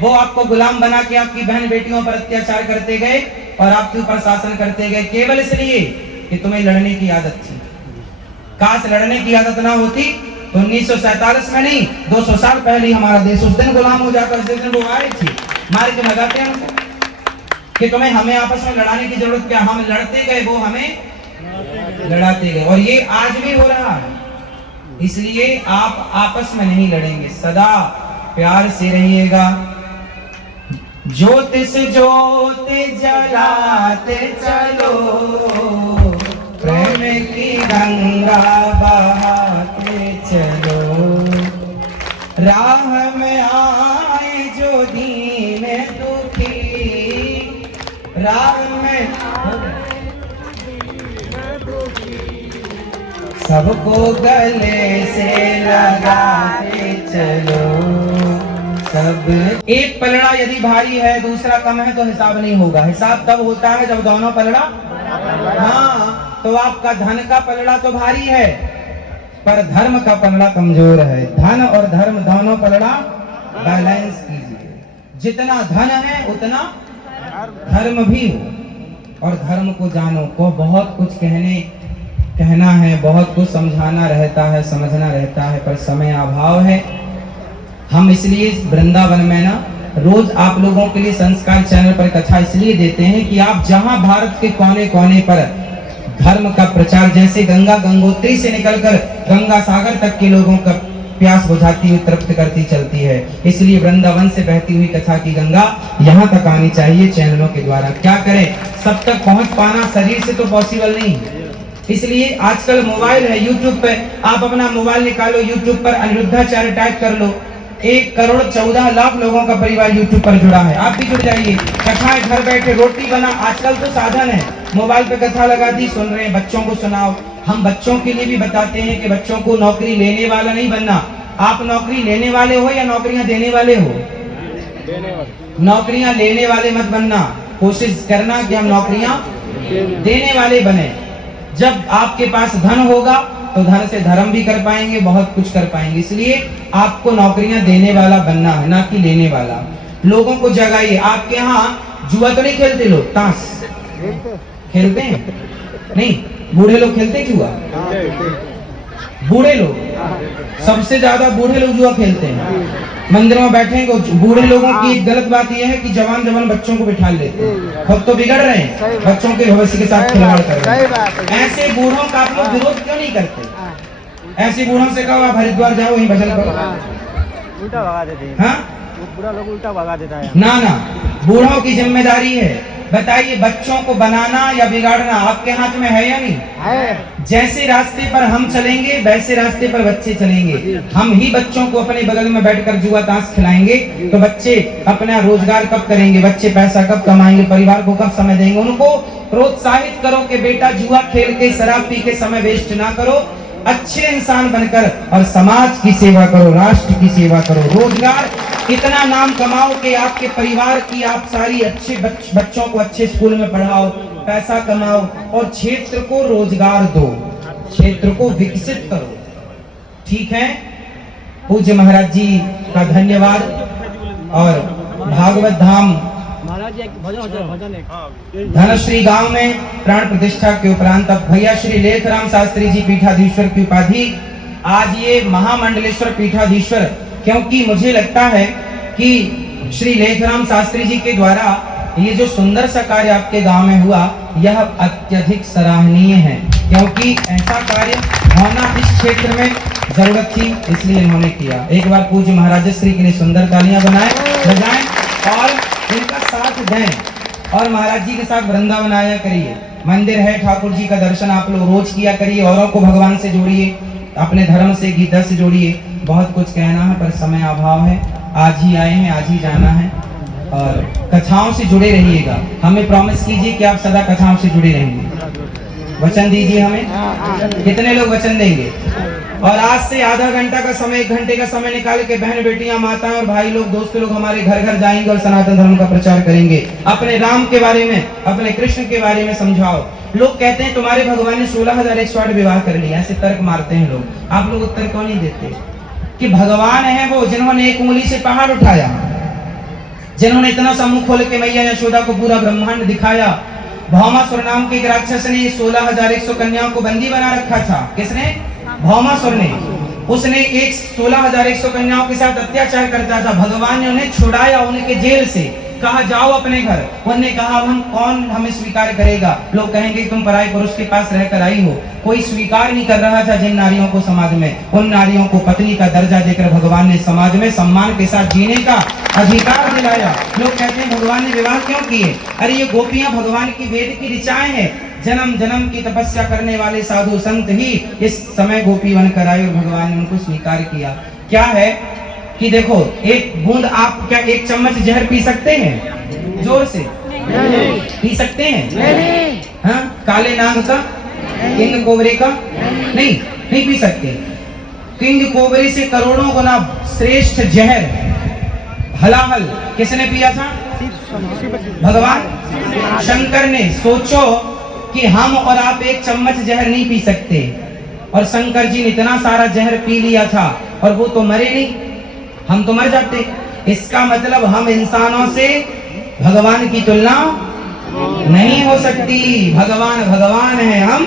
वो आपको गुलाम बना के आपकी बहन बेटियों पर अत्याचार करते गए और आपके ऊपर शासन करते गए, केवल इसलिए कि तुम्हें लड़ने की आदत थी। काश लड़ने की आदत ना होती तो 1947 में नहीं, 200 साल पहले हमारा देश उस दिन गुलाम हो जाता। जिस दिन वो आए थे, मार के भगाते हैं उनको कि तुम्हें हमें आपस में लड़ाने की जरूरत क्या? हम लड़ते गए, वो हमें लड़ाते गए, और ये आज भी हो रहा है। इसलिए आप आपस में नहीं लड़ेंगे, सदा प्यार से रहिएगा। ज्योत से ज्योत जलाते चलो, प्रेम की गंगा बहाते चलो। राह में आए जो दीन दुखी, राह में सबको गले से लगाते चलो। सब एक पलड़ा यदि भारी है दूसरा कम है तो हिसाब नहीं होगा। हिसाब तब होता है जब दोनों पलड़ा, हाँ, तो आपका धन का पलड़ा तो भारी है पर धर्म का पलड़ा कमजोर है। धन और धर्म दोनों पलड़ा बैलेंस कीजिए। जितना धन है उतना धर्म भी हो, और धर्म को जानो। को बहुत कुछ कहना है, बहुत कुछ समझाना रहता है, समझना रहता है, पर समय अभाव है। हम इसलिए वृंदावन में ना रोज आप लोगों के लिए संस्कार चैनल पर कथा इसलिए देते हैं कि आप जहां भारत के कोने कोने पर धर्म का प्रचार, जैसे गंगा गंगोत्री से निकलकर गंगा सागर तक के लोगों का प्यास बुझाती हुई, तृप्त करती चलती है, इसलिए वृंदावन से बहती हुई कथा की गंगा यहाँ तक आनी चाहिए चैनलों के द्वारा। क्या करें, सब तक पहुंच पाना शरीर से तो पॉसिबल नहीं है। इसलिए आजकल मोबाइल है, यूट्यूब पे आप अपना मोबाइल निकालो, यूट्यूब पर अनिरुद्धाचार्य टाइप कर लो, 1,14,00,000 लोगों का परिवार यूट्यूब पर जुड़ा है। आप भी जुड़ जाइए। कथाएं घर बैठे, रोटी बना, आजकल तो साधन है, मोबाइल पे कथा लगा दी, सुन रहे हैं, बच्चों को सुनाओ। हम बच्चों के लिए भी बताते हैं कि बच्चों को नौकरी लेने वाला नहीं बनना। आप नौकरी लेने वाले हो या नौकरियां देने वाले हो? नौकरियां लेने वाले मत बनना, कोशिश करना कि हम नौकरियां देने वाले बने। जब आपके पास धन होगा तो धन से धर्म भी कर पाएंगे, बहुत कुछ कर पाएंगे। इसलिए आपको नौकरियां देने वाला बनना है, ना कि लेने वाला। लोगों को जगाइए। आपके यहाँ जुआ तो नहीं खेलते लोग? ताश खेलते हैं? नहीं, बूढ़े लोग खेलते जुआ? बूढ़े लोग, सबसे ज्यादा बूढ़े लोग जुआ खेलते हैं। मंदिर में बैठेंगे, बूढ़े लोगों की एक गलत बात यह है कि जवान बच्चों को बिठा लेते हैं। खुद तो बिगड़ रहे हैं, बच्चों के भविष्य के साथ खिलवाड़ कर रहे हैं। ऐसे बूढ़ों का आप लोग विरोध क्यों नहीं करते? ऐसे बूढ़ों से कहो आप हरिद्वार जाओ, वहीं भजन करो। उल्टा भगा देते हैं। हाँ, बुरा लोग उल्टा भगा देता है। ना, बूढ़ों की जिम्मेदारी है। बताइए, बच्चों को बनाना या बिगाड़ना आपके हाथ में है या नहीं है? जैसे रास्ते पर हम चलेंगे वैसे रास्ते पर बच्चे चलेंगे। हम ही बच्चों को अपने बगल में बैठकर जुआ ताश खिलाएंगे तो बच्चे अपना रोजगार कब करेंगे? बच्चे पैसा कब कमाएंगे? परिवार को कब समय देंगे? उनको प्रोत्साहित करो कि बेटा जुआ खेल के, शराब पी के समय वेस्ट ना करो, अच्छे इंसान बनकर और समाज की सेवा करो, राष्ट्र की सेवा करो। रोजगार इतना नाम कमाओ कि आपके परिवार की, आप सारी अच्छे बच्चों को अच्छे स्कूल में पढ़ाओ, पैसा कमाओ और क्षेत्र को रोजगार दो, क्षेत्र को विकसित करो। ठीक है? पूज्य महाराज जी का धन्यवाद। और भागवत धाम धनश्री गांव में प्राण प्रतिष्ठा के उपरांत अब भैया श्री लेखराम शास्त्री जी पीठाधीश्वर की उपाधि, आज ये महामंडलेश्वर पीठाधीश्वर, क्योंकि मुझे लगता है कि श्री लेखराम शास्त्री जी के द्वारा ये जो सुंदर सा कार्य आपके गांव में हुआ, यह अत्यधिक सराहनीय है, क्योंकि ऐसा कार्य होना इस क्षेत्र में जरूरत थी, इसलिए इन्होंने किया। एक बार पूज्य महाराज श्री के लिए सुंदर तालियां बजाएं और इनका साथ दें और महाराज जी के साथ वृंदावन आया करिए। मंदिर है, ठाकुर जी का दर्शन आप लोग रोज किया करिए, औरों को भगवान से जोड़िए, अपने धर्म से, गीता से जोड़िए। बहुत कुछ कहना है पर समय अभाव है, आज ही आए हैं, आज ही जाना है। और कथाओं से जुड़े रहिएगा। हमें प्रॉमिस कीजिए कि आप सदा कथाओं से जुड़े रहेंगे। वचन दीजिए हमें। कितने लोग वचन देंगे? और आज से आधा घंटा का समय, 1 घंटे का समय निकाल के बहन बेटियां, माताएं और भाई लोग, दोस्त लोग हमारे घर घर जाएंगे और सनातन धर्म का प्रचार करेंगे। अपने राम के बारे में, अपने कृष्ण के बारे में समझाओ। लोग कहते हैं तुम्हारे भगवान ने 16,108 विवाह कर लिया, ऐसे तर्क मारते हैं लोग। आप लोग उत्तर क्यों नहीं देते कि भगवान है वो जिन्होंने एक उंगली से पहाड़ उठाया, जिन्होंने इतना सा मुंह खोल के मैया यशोदा को पूरा ब्रह्मांड दिखाया। भौमासुर नाम के एक राक्षस ने 16,100 कन्याओं को बंदी बना रखा था। किसने? भौमासुर ने। उसने 16,100 कन्याओं के साथ अत्याचार करता था। भगवान ने उन्हें छुड़ाया उनके जेल से। कहा जाओ अपने घर। उन्होंने कहा हम कौन हमें स्वीकार करेगा, लोग कहेंगे तुम पराये पुरुष के पास रहकर आई हो। कोई स्वीकार नहीं कर रहा था जिन नारियों को समाज में। उन नारियों को पत्नी का दर्जा देकर भगवान ने समाज में सम्मान के साथ जीने का अधिकार दिलाया। लोग कहते हैं भगवान ने विवाह क्यों किए? अरे ये गोपियां भगवान की वेद की ऋचाएं हैं। जन्म जन्म की तपस्या करने वाले साधु संत ही इस समय गोपी बनकर आए और भगवान ने उनको स्वीकार किया। क्या है कि देखो, एक बूंद आप क्या एक चम्मच जहर पी सकते हैं? जोर से पी सकते हैं? हाँ, काले नाग का, किंग कोबरे का नहीं पी सकते। किंग कोबरे से करोड़ों गुना श्रेष्ठ जहर हलाहल किसने पिया था? भगवान शंकर ने। सोचो कि हम और आप एक चम्मच जहर नहीं पी सकते, और शंकर जी ने इतना सारा जहर पी लिया था और वो तो मरे नहीं, हम तो मर जाते। इसका मतलब हम इंसानों से भगवान की तुलना नहीं हो सकती। भगवान भगवान है, हम।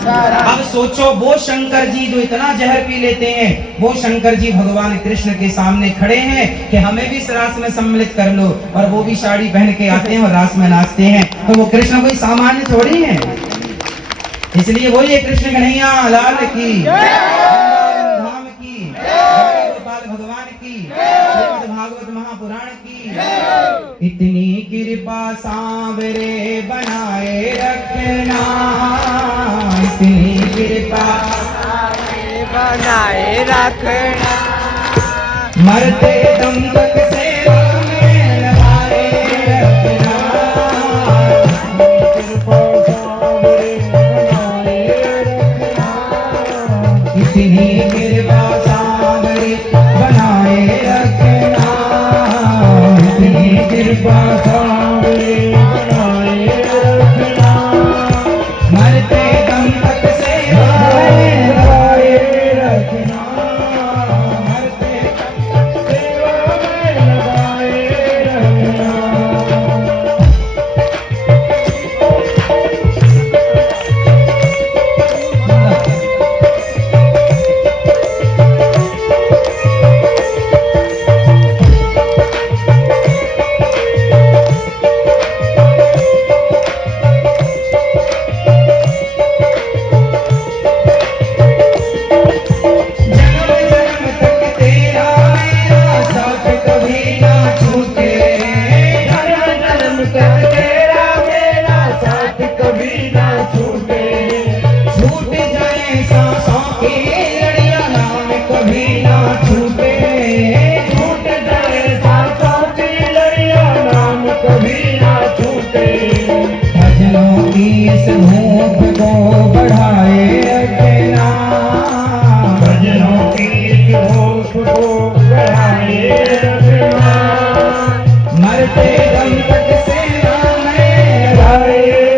अब सोचो, वो शंकर जी जो इतना जहर पी लेते हैं, वो शंकर जी भगवान कृष्ण के सामने खड़े हैं कि हमें भी इस रास में सम्मिलित कर लो, और वो भी साड़ी पहन के आते हैं और रास में नाचते हैं। तो वो कृष्ण कोई सामान्य थोड़ी है। इसलिए बोलिए कृष्ण कन्हैया लाल की, धाम की, गोपाल भगवान की, श्रीमद् भागवत महापुराण की। इतनी कृपा सांवरे बनाए रखना, इतनी कृपा बनाए रखना, मरते दम तक सेवा में लगाए रखना, इतनी कृपा सांवरे बनाए रखना, इतनी कृपा सांवरे बनाए रखना, मरते दम तक सेवा में लगाए रखना, मरते दम तक सेवा में लगाए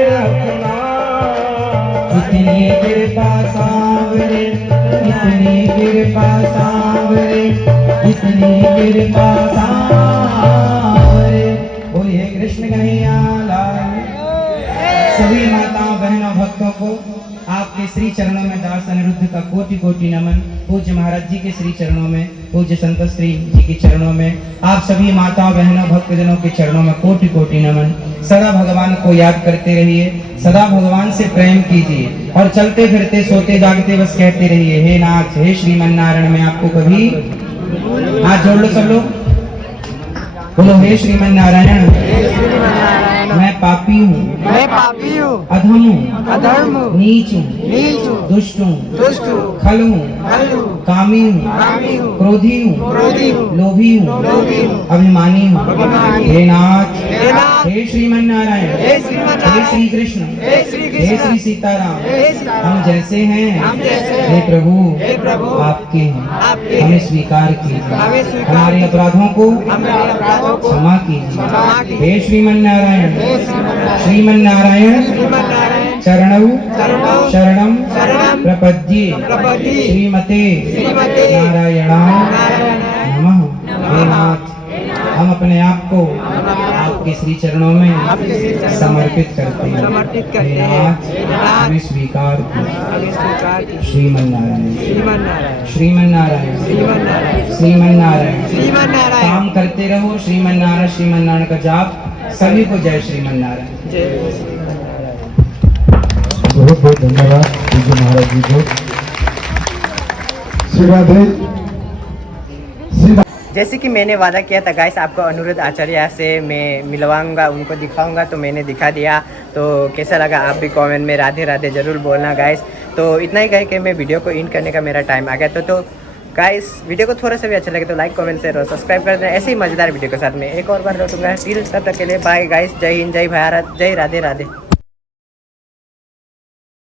रखना। बोलिए कृष्ण कन्हैया लाल। सभी माताओं बहनों भक्तों को आपके श्री चरणों में दास अनिरुद्ध का कोटि कोटि नमन। पूज्य महाराज जी के श्री चरणों में, पूज्य संत श्री जी के चरणों में, आप सभी माताओं बहनों भक्तजनों के चरणों में कोटि कोटि नमन। सदा भगवान को याद करते रहिए, सदा भगवान से प्रेम कीजिए, और चलते फिरते सोते जागते बस कहते रहिए, हे नाथ हे श्रीमन नारायण। मैं आपको कभी हाथ जोड़ लो सब लोग, बोलो हे श्रीमन नारायण। मैं पापी हूँ, मैं पापी हूँ, अधम हूँ, अधर्म हूँ, नीच हूँ, नीच हूँ, दुष्ट हूँ, दुष्ट हूँ, खल हूँ, खल हूँ, कामी हूँ, कामी हूँ, क्रोधी हूँ, क्रोधी हूँ, लोभी हूँ, लोभी हूँ, अभिमानी हूँ। अभिमानी। हे नाथ हे नाथ, हे श्रीमन नारायण, हे श्रीमन हे नारायण, श्री कृष्ण, हे श्री कृष्ण, हे श्री सीताराम। हे सीताराम। हम जैसे हैं, हम जैसे हैं, हे प्रभु, हे प्रभु, आपके हैं, आपके हमें हैं, स्वीकार कीजिए, हमें स्वीकार हमारे अपराधों को हमारे अपराधों को क्षमा क्षमा कीजिए। कीजिए। हे श्रीमन नारायण, हे श्रीमन नारायण, श्रीमन नारायण श्रीमन नारायण, चरणौ चरणौ शरणम शरणम प्रपद्ये प्रपद्ये श्रीमते श्रीमते नारायणाय नारायणाय नमः। हे नाथ, हम अपने आप को आपके श्री चरणों में आपके श्री चरणों में समर्पित करते हैं। समर्पित करते हैं। आज हमें स्वीकार कीजिए। श्रीमन्नारायण श्रीमन्नारायण श्रीमन्नारायण श्रीमन्नारायण श्रीमन्नारायण। श्रीमन्नारायण। काम करते रहो श्रीमन्नारायण श्रीमन्नारायण का जाप। सभी को जय श्रीमन्नारायण। जय श्रीमन्नारायण। बहुत बहुत धन्यवाद पूज्य महाराज जी को। श्री राधे। जैसे कि मैंने वादा किया था गाइस, आपको अनुरुद्ध आचार्य से मैं मिलवाऊंगा, उनको दिखाऊंगा, तो मैंने दिखा दिया। तो कैसा लगा आप भी कमेंट में राधे राधे ज़रूर बोलना गाइस। तो इतना ही कह के मैं वीडियो को एंड करने का मेरा टाइम आ गया। तो गाइस वीडियो को थोड़ा सा भी अच्छा लगे तो लाइक कमेंट शेयर और सब्सक्राइब कर देना। ऐसे ही मज़ेदार वीडियो के साथ में एक और बार लौटूंगा। तब तक के लिए बाय गाइस। जय हिंद, जय भारत, जय राधे राधे।